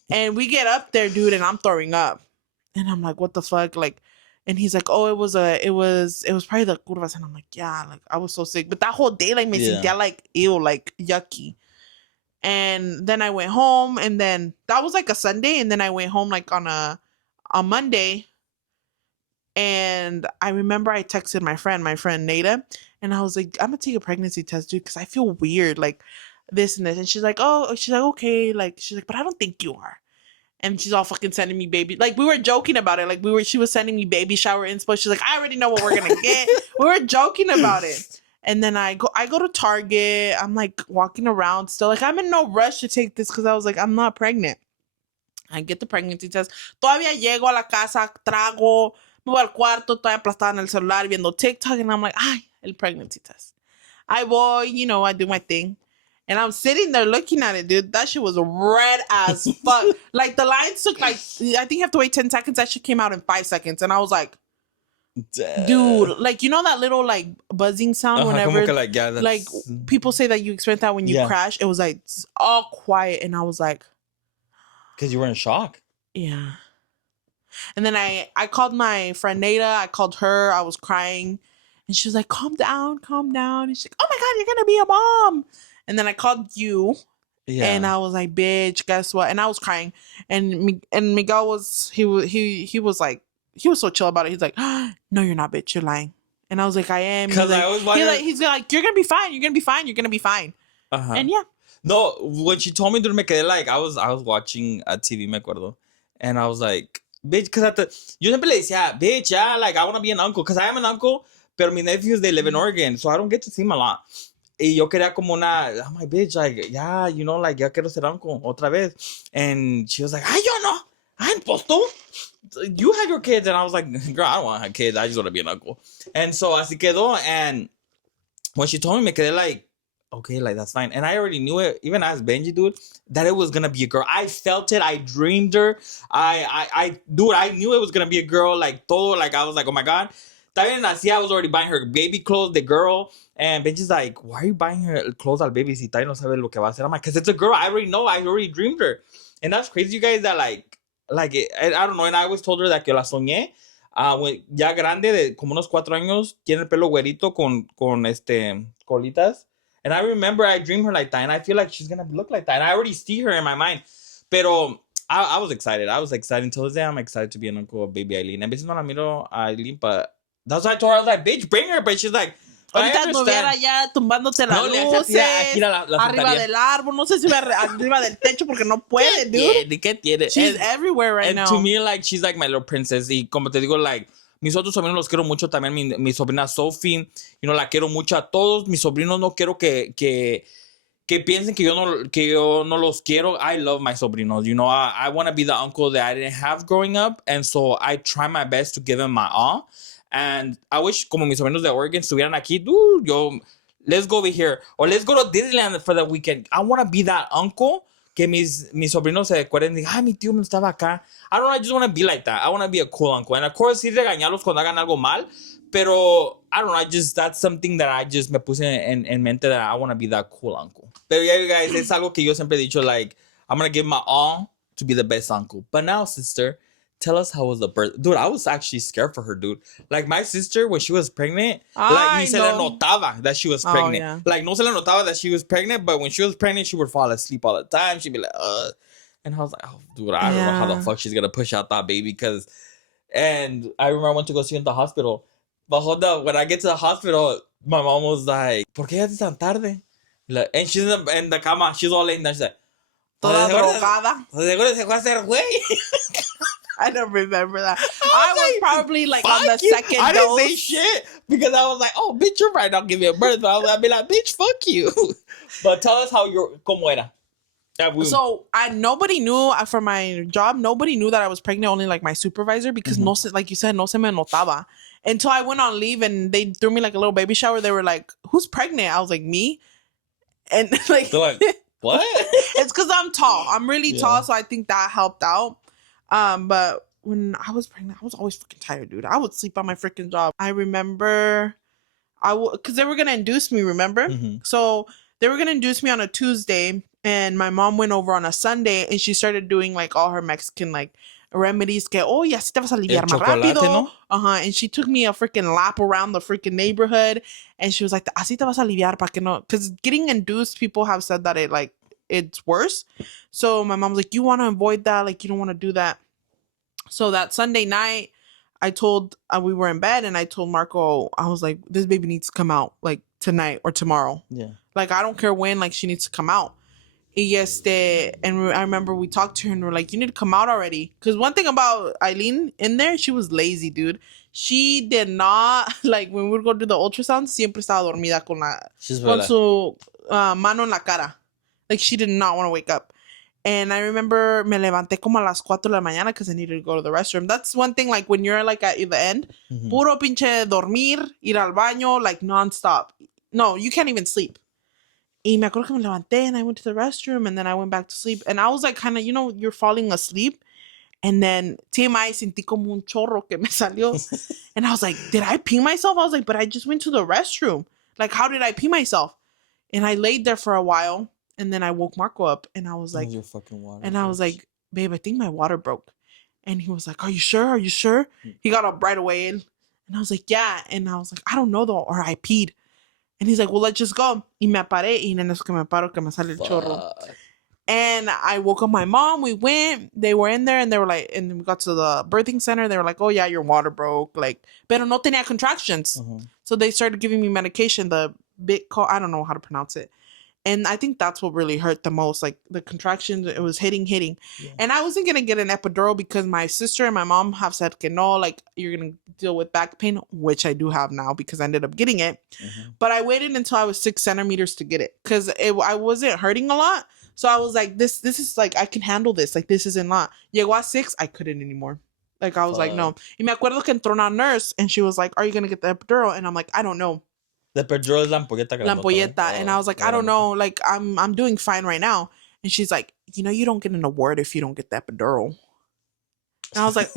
And we get up there, dude, and I'm throwing up. And I'm like, what the fuck? Like, and he's like, oh, it was probably the curvas. And I'm like, yeah, like I was so sick. But that whole day, like, me sentía like ew, like yucky. And then I went home, and then that was like a Sunday, and then I went home like on Monday. And I remember I texted my friend Nada, and I was like, I'm gonna take a pregnancy test, dude, because I feel weird, like this and this. And she's like, okay, like she's like, but I don't think you are. And she's all fucking sending me baby. Like, we were joking about it. Like, she was sending me baby shower inspo. She's like, I already know what we're gonna get. We were joking about it. And then I go to Target. I'm like walking around still. Like, I'm in no rush to take this because I was like, I'm not pregnant. I get the pregnancy test. Todavía llego a la casa, trago, me voy al cuarto, estoy aplastada en el celular viendo TikTok. And I'm like, ay, el pregnancy test. I voy, I do my thing. And I'm sitting there looking at it, dude. That shit was red as fuck. Like, the lines took, like, I think you have to wait 10 seconds. That shit came out in 5 seconds. And I was like, dude, like, that little, like, buzzing sound whenever, like, people say that you experience that when you crash. It was, like, all quiet. And I was like. Because you were in shock. Yeah. And then I called my friend Nada. I called her. I was crying. And she was like, calm down. And she's like, oh, my God, you're going to be a mom. And then I called you, and I was like, "Bitch, guess what?" And I was crying, and Miguel was he was like, he was so chill about it. He's like, "No, you're not, bitch. You're lying." And I was like, "I am." Because he's like, "You're gonna be fine. You're gonna be fine. You're gonna be fine." And yeah. No, when she told me, dude, me quedé like, I was watching a TV, me acuerdo, and I was like, "Bitch," because yo siempre le decía, "Bitch, yeah, like I want to be an uncle," because I am an uncle, pero my nephews they live in Oregon, so I don't get to see them a lot. Y yo quería como I'm like, bitch, like, yeah, like, ya quiero ser uncle otra vez. And she was like, yo no. I'm postal. You had your kids. And I was like, girl, I don't want to have kids. I just want to be an uncle. And so, así quedó. And when she told me, me quedé like, okay, like, that's fine. And I already knew it, even as Benji, dude, that it was going to be a girl. I felt it. I dreamed her. Dude, I knew it was going to be a girl. Like, todo. Like, I was like, oh, my God. También nacía, I was already buying her baby clothes, the girl. And Benji's like, why are you buying her clothes al baby si todavía no sabe lo que va a hacer? I'm like, because it's a girl. I already know. I already dreamed her. And that's crazy, you guys, that like I don't know. And I always told her that que la soñé. Ya grande, de como unos 4 años, tiene el pelo güerito con colitas. And I remember I dreamed her like that. And I feel like she's going to look like that. And I already see her in my mind. Pero I was excited. I was excited until this day. I'm excited to be an uncle of baby Aileen. A veces no la miro a Aileen, but that's why I told her. I was like, bitch, bring her. But she's like, ahorita estuviera ya tumbándote las luces, arriba del árbol, no sé si arriba del techo porque no puede, dude. ¿Qué tiene? She's everywhere right now. And to me, like, she's like my little princess. Y como te digo, like, mis otros sobrinos los quiero mucho también. Mi sobrina Sophie, la quiero mucho a todos. Mis sobrinos no quiero que piensen que yo no los quiero. I love my sobrinos. I want to be the uncle that I didn't have growing up. And so I try my best to give them my all. And I wish, como mis sobrinos de Oregon estuvieran aquí, dude, let's go over here. Or let's go to Disneyland for the weekend. I want to be that uncle que mis sobrinos se acuerden y digan, mi tío no estaba acá. I don't know, I just want to be like that. I want to be a cool uncle. And of course, sí regañarlos cuando hagan algo mal. Pero, I don't know, that's something that I just me puse en mente that I want to be that cool uncle. Pero yeah, you guys, es algo que yo siempre he dicho, like, I'm going to give my all to be the best uncle. But now, sister, tell us how was the birth. Dude, I was actually scared for her, dude. Like, my sister, when she was pregnant, like, ni se le notaba that she was pregnant. Yeah. Like, no se le notaba that she was pregnant, but when she was pregnant, she would fall asleep all the time. She'd be like, And I was like, oh, dude, I don't know how the fuck she's going to push out that baby. And I remember I went to go see her in the hospital. But hold up, when I get to the hospital, my mom was like, ¿por qué ya tan tarde? Like, and she's in the cama. She's all laying there. She's like, toda drogada. Seguro se fue a hacer güey. I don't remember that. I was probably like on the second dose. I didn't say shit because I was like, oh, bitch, you're right. I'll give you a birth. But I'd be like, bitch, fuck you. But tell us how como era. So nobody knew for my job. Nobody knew that I was pregnant. Only like my supervisor because no, like you said, no se me notaba. Until I went on leave and they threw me like a little baby shower. They were like, "Who's pregnant?" I was like, "Me." And like, they're like, what? it's because I'm tall. I'm really tall, so I think that helped out. But when I was pregnant, I was always freaking tired, dude. I would sleep on my freaking job. I remember because they were gonna induce me, remember? Mm-hmm. So they were gonna induce me on a Tuesday, and my mom went over on a Sunday, and she started doing like all her Mexican like remedies. Que oh, ya si te vas a aliviar más rápido. ¿No? And she took me a freaking lap around the freaking neighborhood, and she was like, "Así te vas a aliviar para que no," because getting induced, people have said that it's worse. So my mom's like, "You want to avoid that? Like you don't want to do that." So that Sunday night, I told we were in bed, and I told Marco, I was like, "This baby needs to come out like tonight or tomorrow. Yeah. Like I don't care when. Like she needs to come out." And I remember we talked to her and we're like, "You need to come out already." Because one thing about Eileen in there, she was lazy, dude. She did not like when we would go do the ultrasound. Siempre estaba dormida con su mano en la cara. Like she did not want to wake up. And I remember me levanté como a las 4 de la mañana because I needed to go to the restroom. That's one thing, like, when you're, like, at the end, puro pinche dormir, ir al baño, like, nonstop. No, you can't even sleep. Y me acuerdo que me levanté and I went to the restroom and then I went back to sleep. And I was, like, kind of, you're falling asleep. And then TMI sentí como un chorro que me salió. And I was like, did I pee myself? I was like, but I just went to the restroom. Like, how did I pee myself? And I laid there for a while. And then I woke Marco up and I was like, your fucking water, and I was like, babe, I think my water broke. And he was like, are you sure? Are you sure? He got up right away. And I was like, yeah. And I was like, I don't know though. Or I peed. And he's like, well, let's just go. Y me paré. Y en eso que me paro que me sale el chorro. And I woke up my mom. We went. They were in there and they were like, and we got to the birthing center. They were like, oh yeah, your water broke. Like, pero no tenía contractions. So they started giving me medication. I don't know how to pronounce it. And I think that's what really hurt the most. Like the contractions, it was hitting. Yeah. And I wasn't going to get an epidural because my sister and my mom have said que no, like you're going to deal with back pain, which I do have now because I ended up getting it. But I waited until I was 6 centimeters to get it because I wasn't hurting a lot. So I was like, this is like, I can handle this. Like this isn't a lot. Llegó a 6, I couldn't anymore. Like I was like, no. Y me acuerdo que entró una nurse and she was like, are you going to get the epidural? And I'm like, I don't know. The epidural is la ampolleta. La ampolleta. And I was like, I don't know. Like, I'm doing fine right now. And she's like, you don't get an award if you don't get the epidural. And I was like,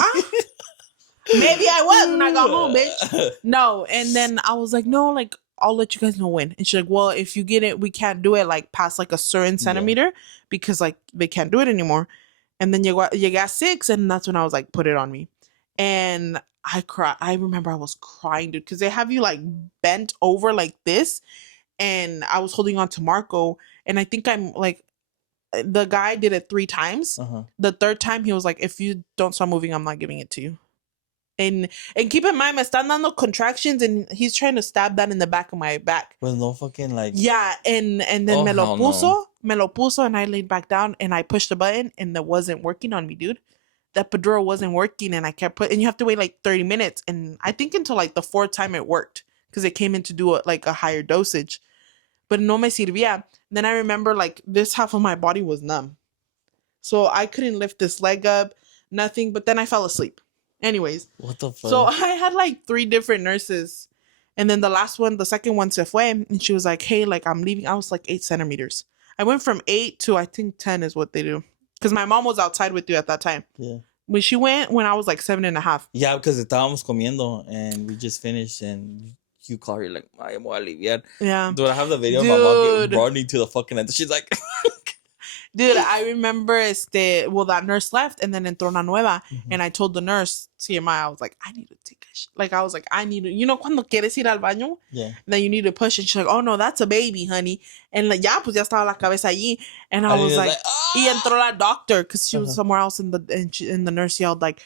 maybe I was when I got home, bitch. No. And then I was like, no, like, I'll let you guys know when. And she's like, well, if you get it, we can't do it, like, past, like, a certain centimeter because, like, they can't do it anymore. And then llegué at 6, and that's when I was like, put it on me. And I cried. I remember I was crying, dude, because they have you like bent over like this, and I was holding on to Marco, and I think I'm like, the guy did it 3 times. The 3rd time he was like, if you don't stop moving, I'm not giving it to you. And keep in mind, me están dando contractions, and he's trying to stab that in the back of my back. With no fucking like. Yeah, and then me lo puso, and I laid back down, and I pushed the button, and it wasn't working on me, dude. The epidural wasn't working, and I kept and you have to wait like 30 minutes, and I think until like the 4th time it worked because it came in to do like a higher dosage, but no me servía. Then I remember like this half of my body was numb, so I couldn't lift this leg up, nothing. But then I fell asleep. Anyways, what the fuck? So I had like 3 different nurses, and then the second one se fue, and she was like, hey, like I'm leaving. I was like 8 centimeters. I went from 8 to I think 10 is what they do. Because my mom was outside with you at that time. Yeah. When she went, when I was like 7.5. Yeah, because estábamos comiendo and we just finished and you called her like, ay, me voy a aliviar. Yeah. Dude, I have the video of my mom running to the fucking end. She's like... Dude, I remember that nurse left and then entró una nueva. And I told the nurse, CMI, I was like, I need to take a shit. Like, I was like, I need to, cuando quieres ir al baño? Yeah. Then you need to push. And she's like, oh, no, that's a baby, honey. And like, ya, pues ya estaba la cabeza allí. And I was like, y entró la doctor because she was somewhere else and the nurse yelled like,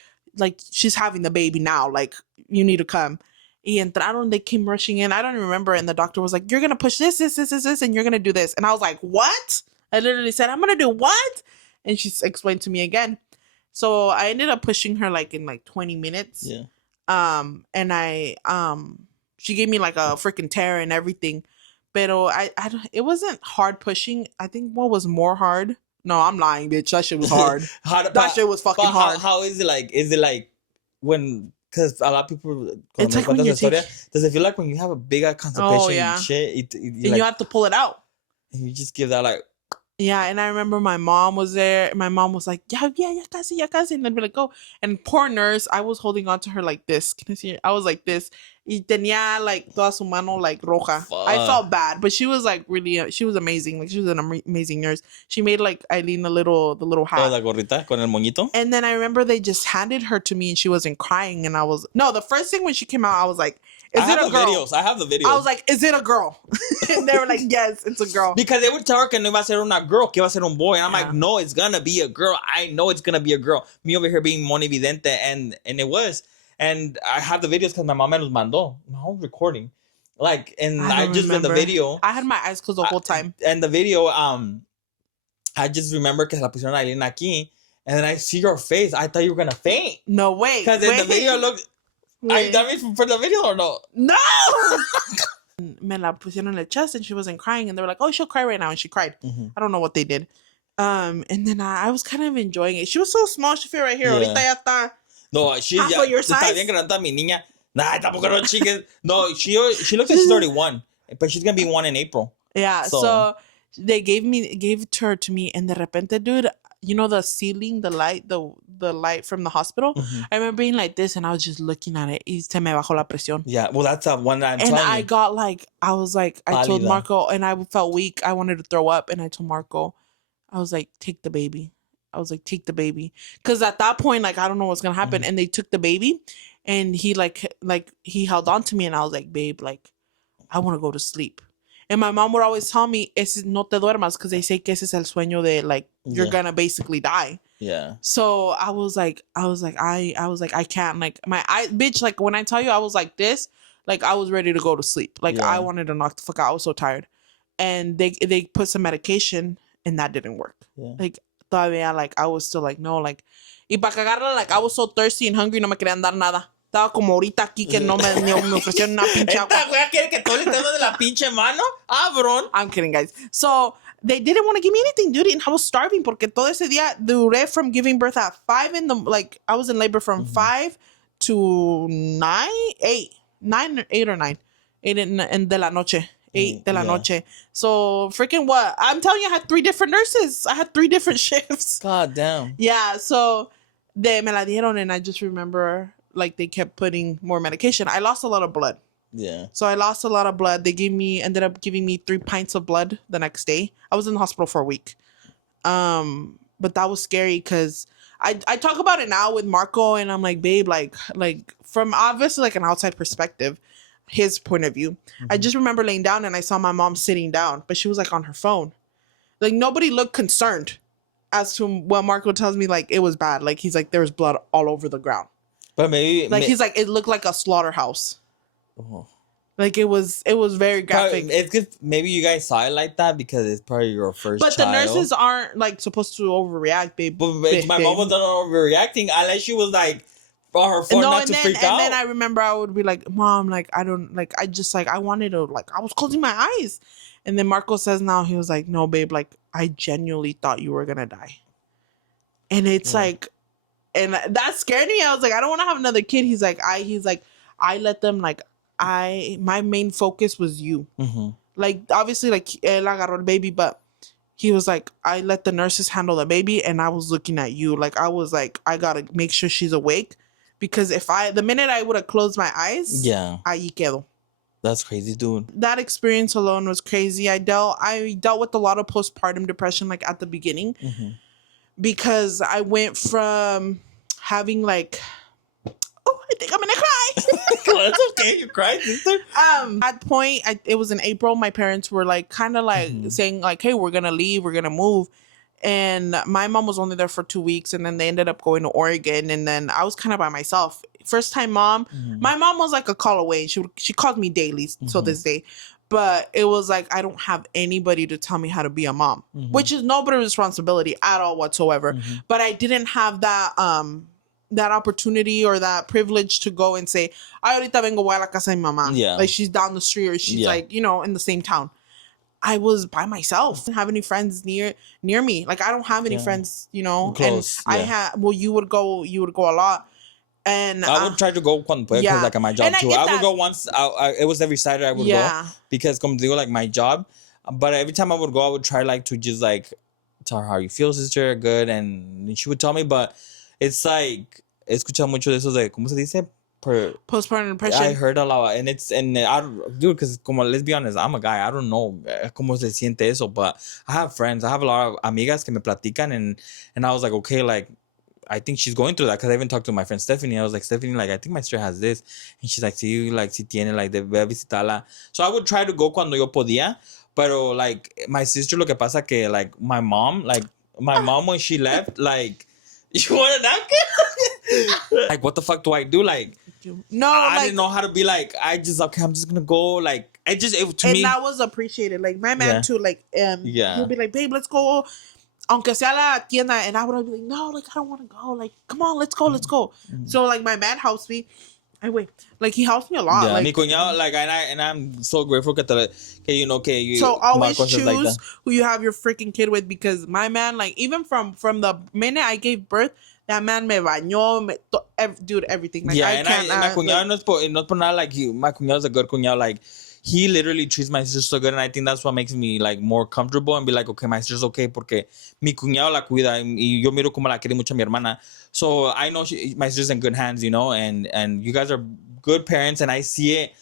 she's having the baby now. Like, you need to come. Y entraron, they came rushing in. I don't even remember. And the doctor was like, you're going to push this, and you're going to do this. And I was like, what? I literally said, I'm going to do what? And she explained to me again. So I ended up pushing her like in like 20 minutes. Yeah. And she gave me like a freaking tear and everything. Pero it wasn't hard pushing. I think what was more hard. No, I'm lying, bitch. That shit was hard. That shit was fucking hard. How is it like? Is it like when... Because a lot of people... It's like when you does it feel like when you have a big constipation and shit? And you have to pull it out. And you just give that like. Yeah, and I remember my mom was there. My mom was like, yeah, casi, ya casi. And then be like, go. And poor nurse, I was holding on to her like this. Can I see it? I was like this. Y tenía like toda su mano like roja. I felt bad, but she was like really, she was amazing. Like she was an amazing nurse. She made like Eileen the little hat. Oh, la gorrita con el moñito. And then I remember they just handed her to me and she wasn't crying. And the first thing when she came out, I was like, is it a girl? I have the videos. I was like, is it a girl? And they were like, yes, it's a girl. Because they would tell her que no iba a ser una girl, que iba a ser un boy. And I'm like, no, it's gonna be a girl. I know it's gonna be a girl. Me over here being monividente, and it was. And I have the videos because my mom me los mandó. My whole recording. Like, and I just remember the video. I had my eyes closed the whole time. And the video, I just remember que la pusieron a Aileen aquí. And then I see your face. I thought you were gonna faint. No way. Because in the video looked. Are you done for the video or no? No! Me la pusieron en el chest and she wasn't crying. And they were like, oh, she'll cry right now. And she cried. Mm-hmm. I don't know what they did. And then I was kind of enjoying it. She was so small. She fit right here. Ahorita ya está. No, she half of your size. Está bien grande mi niña. Nah, tampoco no chicken. No, she looks like she's already 1. But she's going to be 1 in April. Yeah, so they gave her to me. And de repente, dude, you know the ceiling, the light from the hospital? Mm-hmm. I remember being like this and I was just looking at it. Y se me bajó la presión. Yeah, well, that's the one that I'm telling you. And I got like, I told Marco, and I felt weak. I wanted to throw up. And I told Marco, I was like, take the baby. Because at that point, like, I don't know what's going to happen. Mm-hmm. And they took the baby and he he held on to me and I was like, babe, like, I want to go to sleep. And my mom would always tell me, no te duermas, because they say que ese es el sueño de, like, you're going to basically die. Yeah. So I was like, I can't, like, my eye, bitch, like, when I tell you I was like this, like, I was ready to go to sleep. Like, I wanted to knock the fuck out. I was so tired. And they put some medication and that didn't work. Yeah. Like, todavía, like, I was still like, no, like, y para cagarla, like, I was so thirsty and hungry, no me querían dar nada. Estaba como ahorita aquí que no me ofrecieron una pinche agua. ¿Esta wea quiere que todo el tema de la pinche mano? Cabrón. I'm kidding, guys. So, they didn't want to give me anything, dude, and I was starving porque todo ese día duré from giving birth at 5 in the, like, I was in labor from 5 to 9, 8 or 9. 8 in de la noche. 8 de la noche. So, freaking what? I'm telling you, I had 3 different nurses. I had 3 different shifts. God damn. Yeah, so, me la dieron, and I just remember, like, they kept putting more medication. I lost a lot of blood. Yeah. So I lost a lot of blood. They ended up giving me 3 pints of blood the next day. I was in the hospital for a week. But that was scary because I talk about it now with Marco and I'm like, babe, like from obviously like an outside perspective, his point of view. Mm-hmm. I just remember laying down and I saw my mom sitting down, but she was like on her phone. Like nobody looked concerned as to what Marco tells me, like it was bad. Like he's like, there was blood all over the ground. But maybe like he's like, it looked like a slaughterhouse. Oh. Like it was very graphic. Probably, it's good. Maybe you guys saw it like that because it's probably your first. But child. The nurses aren't like supposed to overreact, babe. But my mom was not overreacting unless she was like for her phone not to freak out. And then I remember I would be like, Mom, like I don't like I just like I wanted to like I was closing my eyes, and then Marco says now he was like, no, babe, like I genuinely thought you were gonna die, and it's like. And that scared me. I was like, I don't want to have another kid. He's like, I let them like, my main focus was you. Mm-hmm. Like, obviously, like, él agarró el baby, but he was like, I let the nurses handle the baby, and I was looking at you. Like, I was like, I gotta make sure she's awake, because the minute I would have closed my eyes, ahí quedo. That's crazy, dude. That experience alone was crazy. I dealt with a lot of postpartum depression, like, at the beginning. Mm-hmm. Because I went from having like, oh, I think I'm gonna cry. Well, that's okay. You cried, sister. At that point, it was in April. My parents were like, kind of like saying like, hey, we're gonna leave, we're gonna move. And my mom was only there for 2 weeks, and then they ended up going to Oregon. And then I was kind of by myself. First time mom. Mm-hmm. My mom was like a call away. She called me daily till this day. But it was like, I don't have anybody to tell me how to be a mom, which is nobody's responsibility at all whatsoever. Mm-hmm. But I didn't have that that opportunity or that privilege to go and say, ay, ahorita vengo, voy a la casa de mi mamá. Yeah. Like she's down the street or she's like, in the same town. I was by myself. I didn't have any friends near me. Like I don't have any friends, Close, and you would go a lot. And I would try to go cuando pueda, like at my job too. I would go once. It was every Saturday I would go because, como digo, like my job, But every time I would go, I would try like to just like tell her how you feel, sister, good, and she would tell me. But it's like he escuchado mucho de esos de cómo se dice. Postpartum depression. I heard a lot, and dude, because como let's be honest, I'm a guy. I don't know cómo se siente eso, but I have friends. I have a lot of amigas que me platican, and I was like, okay, like I think she's going through that because I even talked to my friend Stephanie. I was like, Stephanie, like I think my sister has this, and she's like, sí, like si tiene, like de ve a visitarla. So I would try to go cuando yo podía, pero like my sister, lo que pasa que like my mom when she left, like you want to knock? Like what the fuck do I do? Like. No, I didn't know how to be like. I'm just gonna go. Like to and me, that was appreciated. Like my man too. Like he'll be like, babe, let's go. Aunque sea la tienda, and I would be like, no, like I don't want to go. Like, come on, let's go. Mm-hmm. So like my man helps me. Like he helps me a lot. Yeah, like, mi cuñado, like, and I'm so grateful que you. So always choose like who you have your freaking kid with, because my man, like, even from the minute I gave birth, that man me bañó, dude, everything. Like, yeah, I can't. My cuñado no es por nada, like, my cuñado's a good cuñado, like, he literally treats my sister so good, and I think that's what makes me, like, more comfortable and be like, okay, my sister's okay, porque mi cuñado la cuida, y yo miro como la quiere mucho a mi hermana. So I know my sister's in good hands, you know, and you guys are good parents, and I see it.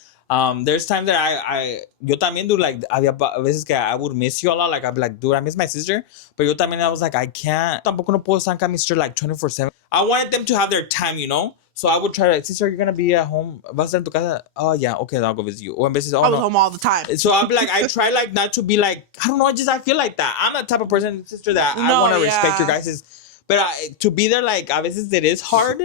There's times that yo también do, like, había veces que I would miss you a lot, like, I'd be like, dude, I miss my sister, but yo también, I was like, I can't, tampoco no puedo estar con mi sister, like, 24/7. I wanted them to have their time, you know, so I would try to, like, sister, you're gonna be at home, vas a estar en tu casa? Oh, yeah, okay, then I'll go visit you. Or in veces, I was home all the time. So I'll be like, I try, like, not to be like, I don't know, I feel like that. I'm the type of person, sister, that I want to respect your guys', but to be there, like, a veces it is hard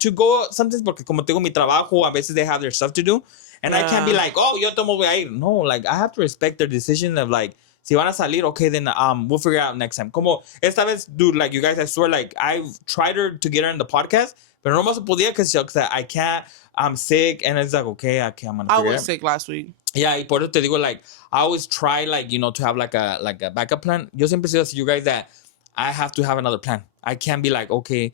to go sometimes, porque como tengo mi trabajo, a veces they have their stuff to do. And I can't be like, oh, yo tomo voy a ir. No, like, I have to respect their decision of, like, si van a salir, okay, then we'll figure it out next time. Como esta vez, dude, like, you guys, I swear, like, I've tried to get her in the podcast, but no más podía because I can't, I'm sick, and it's like, okay, I'm gonna figure it out. I was sick last week. Yeah, y por eso te digo, like, I always try, like, you know, to have, like a backup plan. Yo siempre sido así, you guys, that I have to have another plan. I can't be like, okay,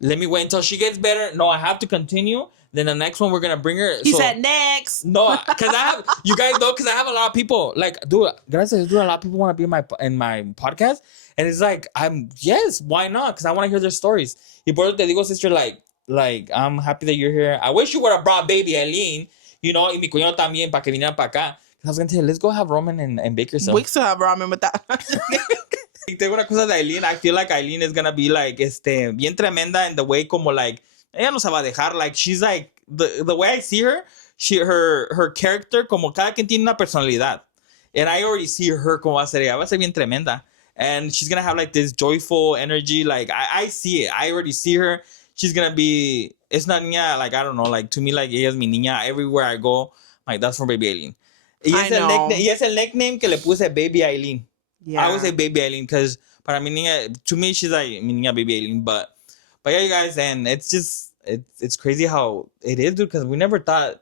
let me wait until she gets better. No, I have to continue. Then the next one, we're going to bring her. He said next. No, because I have, you guys know, because I have a lot of people. Like, dude, gracias, dude, a lot of people want to be in my podcast. And it's like, yes, why not? Because I want to hear their stories. Y por eso te digo, sister, like, I'm happy that you're here. I wish you would have brought baby Eileen, you know, y mi cuñado también, para que viniera para acá. I was going to tell you, let's go have ramen and bake yourself. We still have ramen with that. Tengo una cosa de Eileen. I feel like Eileen is going to be, like, bien tremenda in the way como, like, ella no se va a dejar. Like, she's like, the way I see her, her character, como cada quien tiene una personalidad. And I already see her como va a ser ella. Va a ser bien tremenda. And she's going to have, like, this joyful energy. Like, I see it. I already see her. She's going to be, it's not niña, like, I don't know. Like, to me, like, ella es mi niña. Everywhere I go, like, that's for Baby Eileen. Y es el nickname que le puse Baby Eileen. Yeah. I would say Baby Eileen because para mi niña, to me, she's like mi niña Baby Eileen. But yeah, you guys, and it's just, it's crazy how it is, dude, because we never thought,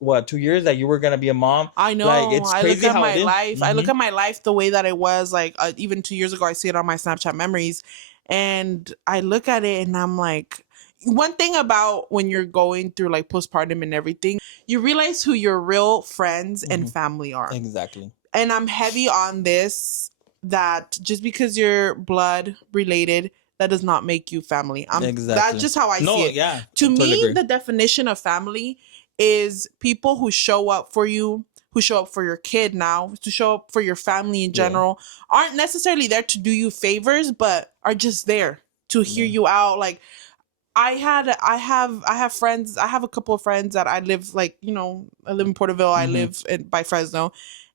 2 years that you were going to be a mom. I know. Like, it's crazy how it is. Life. Mm-hmm. I look at my life the way that it was, like, even 2 years ago, I see it on my Snapchat memories. And I look at it and I'm like, one thing about when you're going through, like, postpartum and everything, you realize who your real friends and family are. Exactly. And I'm heavy on this, that just because you're blood related, that does not make you family. Exactly. That's just how I see it. Yeah, to me, agree. The definition of family is people who show up for you, who show up for your kid now, to show up for your family in general, aren't necessarily there to do you favors, but are just there to hear you out. Like, I have friends. I have a couple of friends that I live, like, you know, I live in Porterville. I live by Fresno.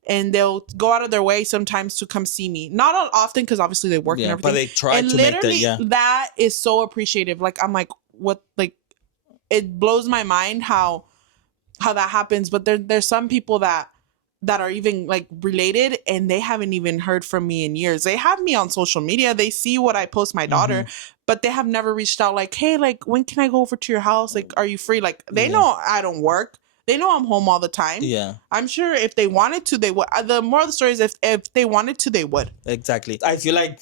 And they'll go out of their way sometimes to come see me. Not often, because obviously they work and everything. But they try and to literally, make that is so appreciative. Like, I'm like, what? Like, it blows my mind how that happens. But there's some people that are even, like, related, and they haven't even heard from me in years. They have me on social media. They see what I post my daughter, but they have never reached out like, hey, like, when can I go over to your house? Like, are you free? Like, they know I don't work. They know I'm home all the time. Yeah. I'm sure if they wanted to, they would. The moral of the story is if they wanted to, they would. Exactly. I feel like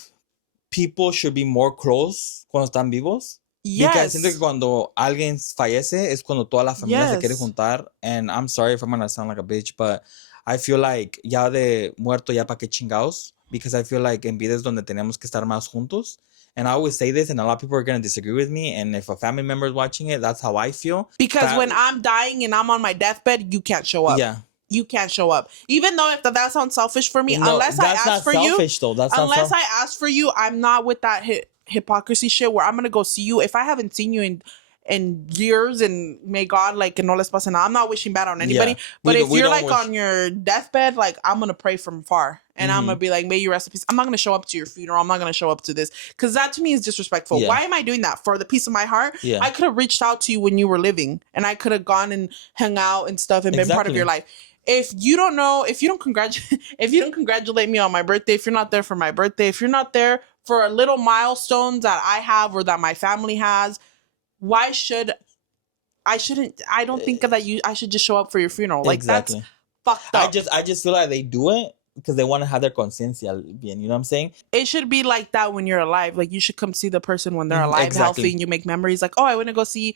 people should be more close cuando están vivos. Yes. Because siento que cuando alguien fallece es cuando toda la familia se quiere juntar. And I'm sorry if I'm going to sound like a bitch, but I feel like ya de muerto, ya pa' que chingados. Because I feel like en vida es donde tenemos que estar más juntos. And I always say this, and a lot of people are going to disagree with me. And if a family member is watching it, that's how I feel. Because when I'm dying and I'm on my deathbed, you can't show up. Yeah. You can't show up. Even though if that sounds selfish for me, No, unless I ask for you. Unless I ask for you, I'm not with that hypocrisy shit where I'm going to go see you. If I haven't seen you in years, and may God, like, que no les pase nada. I'm not wishing bad on anybody. Yeah. But if you're like on your deathbed, like, I'm going to pray from far. And I'm going to be like, may you rest in peace. I'm not going to show up to your funeral. I'm not going to show up to this. Because that to me is disrespectful. Yeah. Why am I doing that? For the peace of my heart? Yeah. I could have reached out to you when you were living. And I could have gone and hung out and stuff and been part of your life. If you don't know, if you don't congratulate me on my birthday, if you're not there for my birthday, if you're not there for little milestones that I have or that my family has, why should I don't think that I should just show up for your funeral. Like, that's fucked up. I just feel like they do it because they want to have their conciencia bien, you know what I'm saying? It should be like that when you're alive. Like, you should come see the person when they're alive, healthy, and you make memories. Like, oh, I want to go see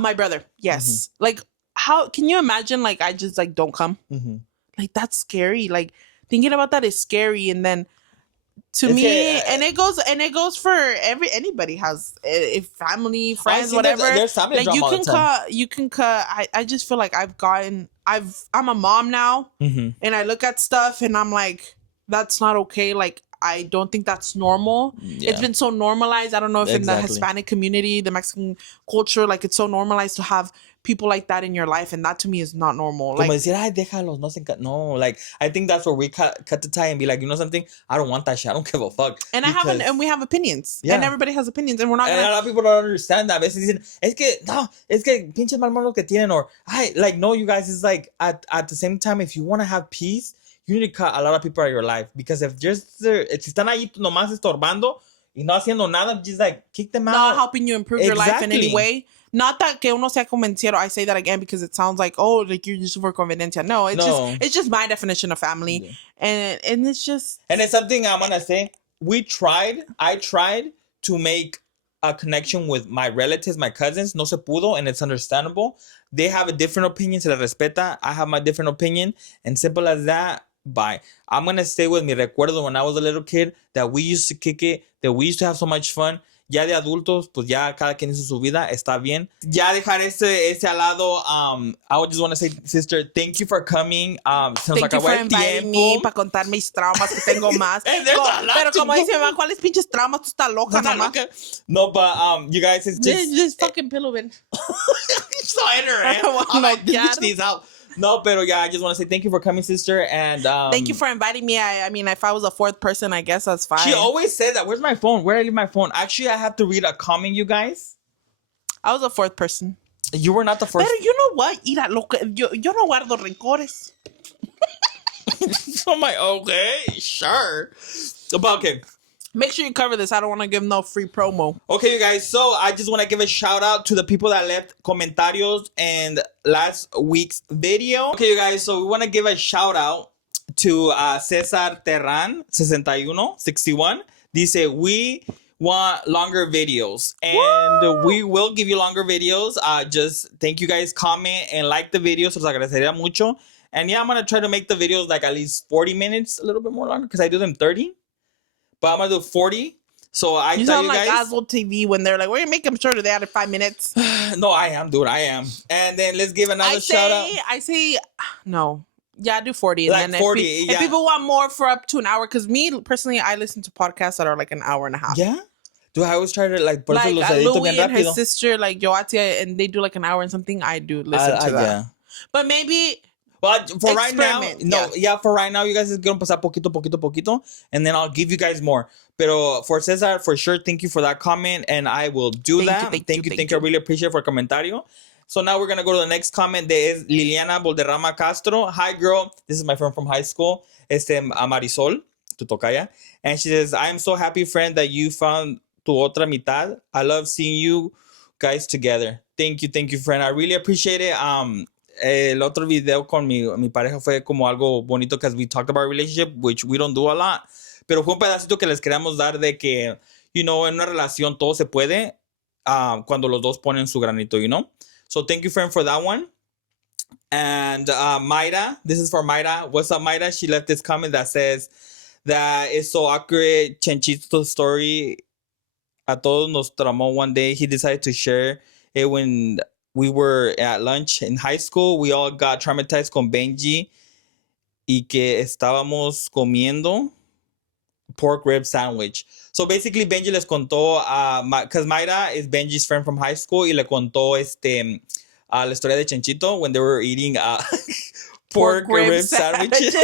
my brother. Yes. Like, how can you imagine, like, I just, like, don't come? Like, that's scary. Like, thinking about that is scary. And then to me, and it goes for anybody has family, friends, whatever. There's family like, drama you can cut. I just feel like I'm a mom now, and I look at stuff and I'm like, that's not okay. Like, I don't think that's normal. Yeah. It's been so normalized. I don't know if in the Hispanic community, the Mexican culture, like, it's so normalized to have people like that in your life, and that to me is not normal. Like, como decir, ay, déjalos, no, like, I think that's where we cut the tie and be like, you know something, I don't want that shit, I don't give a fuck. And we have opinions, and everybody has opinions, and we're not. And a lot of people don't understand that. A veces dicen, es que pinches mal monos que tienen, or like, no, you guys, it's like at the same time, if you want to have peace, you need to cut a lot of people out of your life, because if si están ahí nomás estorbando y no haciendo nada, just like kick them out. Not helping you improve your life in any way. Not that que uno sea convenciero. I say that again because it sounds like, oh, like you're just for conveniencia. No, it's just my definition of family, and it's just. And it's something I want to say. I tried to make a connection with my relatives, my cousins. No se pudo, and it's understandable. They have a different opinion, se les respeta. I have my different opinion, and simple as that. Bye. I'm gonna stay with mi recuerdo when I was a little kid, that we used to kick it, that we used to have so much fun. Ya de adultos, pues ya cada quien hizo su vida, está bien. Ya dejar ese al lado, I would just want to say, sister, thank you for coming. Se nos acabó el tiempo. Thank you for inviting me para contar mis traumas que tengo más. Pero como dice, ¿cuáles pinches traumas? Tú estás loca, nomás. No, but you guys, it's just fucking pillowing. So ignorant. I'm like, bitch these out. No, pero yeah, I just want to say thank you for coming, sister, and thank you for inviting me. I mean, if I was a fourth person, I guess that's fine. She always said that. Where's my phone? Where did I leave my phone? Actually, I have to read a comment, you guys. I was a fourth person. You were not the first. Pero you know what? Mira, yo no guardo rencores. So I'm like, okay, sure. But okay. Make sure you cover this. I don't want to give no free promo. Okay, you guys. So I just want to give a shout out to the people that left comentarios in last week's video. Okay, you guys. So we want to give a shout out to Cesar Terran 61. Dice, we want longer videos, and we will give you longer videos. Just thank you guys, comment and like the video. Se los agradecería mucho. And yeah, I'm gonna try to make the videos like at least 40 minutes, a little bit more longer, because I do them 30. But I'm going to do 40. So I tell you guys. You sound like Oswald TV when they're like, we're going to make them shorter. They added 5 minutes. No, I am, dude. I am. And then let's give another shout out. I say, no. Yeah, do 40. Like and then 40, if people want more for up to an hour, because me, personally, I listen to podcasts that are like an hour and a half. Yeah? Dude, I always try to like Louis and his sister, like Joatia, and they do like an hour and something. I do listen to that. Yeah. But maybe... Well, for right now, for right now, you guys is going to pasar poquito, and then I'll give you guys more. Pero for Cesar, for sure, thank you for that comment, and I will do that. Thank you. I really appreciate for comentario. So now we're going to go to the next comment. There is Liliana Bolderrama Castro. Hi, girl. This is my friend from high school. Marisol, tu tocaya. And she says, I'm so happy, friend, that you found tu otra mitad. I love seeing you guys together. Thank you, friend. I really appreciate it. El otro video con mi pareja fue como algo bonito because we talked about our relationship, which we don't do a lot. Pero fue un pedacito que les queríamos dar de que, you know, en una relación todo se puede cuando los dos ponen su granito, you know? So thank you, friend, for that one. And Mayra, this is for Mayra. What's up, Mayra? She left this comment that says that it's so accurate. Chenchito's story a todos nos tramó one day. He decided to share it when we were at lunch in high school. We all got traumatized con Benji y que estábamos comiendo pork rib sandwich. So basically, Benji les contó, because Mayra is Benji's friend from high school, y le contó la historia de Chenchito when they were eating pork rib sandwiches.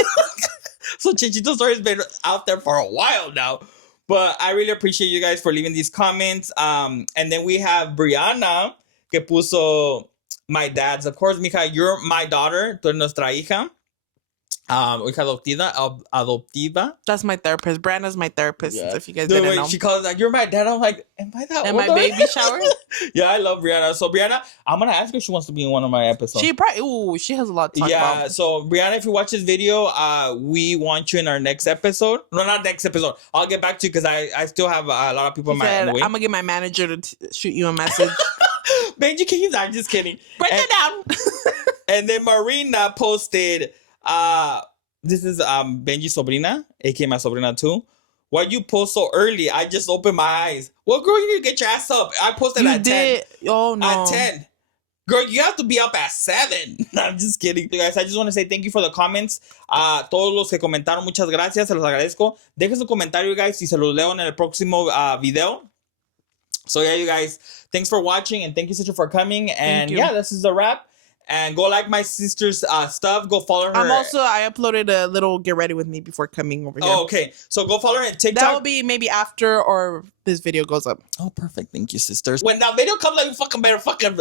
So Chenchito's story has been out there for a while now. But I really appreciate you guys for leaving these comments. And then we have Brianna, que puso my dad's. Of course, mija, you're my daughter. Tú eres nuestra hija. Hija adoptiva. That's my therapist. Brianna's my therapist. Yeah. If you guys didn't know. She calls like, you're my dad. I'm like, am I that Am old? I baby shower? Yeah, I love Brianna. So Brianna, I'm gonna ask her if she wants to be in one of my episodes. She has a lot to talk about. Yeah, so Brianna, if you watch this video, we want you in our next episode. No, not next episode. I'll get back to you because I still have a lot of people in my way. I'm gonna get my manager to shoot you a message. Benji, can you? I'm just kidding. Break it down. And then Marina posted, this is Benji's sobrina, aka my sobrina too. Why you post so early? I just opened my eyes. Well, girl, you need to get your ass up. I posted at 10. Oh, no. At 10. Girl, you have to be up at 7. I'm just kidding. You guys, I just want to say thank you for the comments. Todos los que comentaron, muchas gracias. Se los agradezco. Dejen su comentario, guys, y se los leo en el próximo video. So, yeah, you guys, thanks for watching, and thank you, sister, for coming. And, yeah, this is a wrap. And go like my sister's stuff. Go follow her. I uploaded a little get ready with me before coming over here. Oh, okay. So go follow her on TikTok. That will be maybe after or this video goes up. Oh, perfect. Thank you, sisters. When that video comes out, you fucking better fucking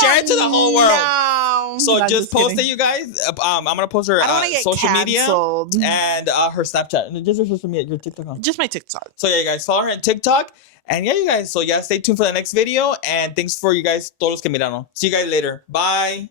share it to the whole world. So just post it, you guys. I'm going to post her social media and her Snapchat. Just her social media, your TikTok. Just my TikTok. So yeah, you guys, follow her on TikTok. And yeah, you guys. So yeah, stay tuned for the next video. And thanks for you guys, todos los que miraron. See you guys later. Bye.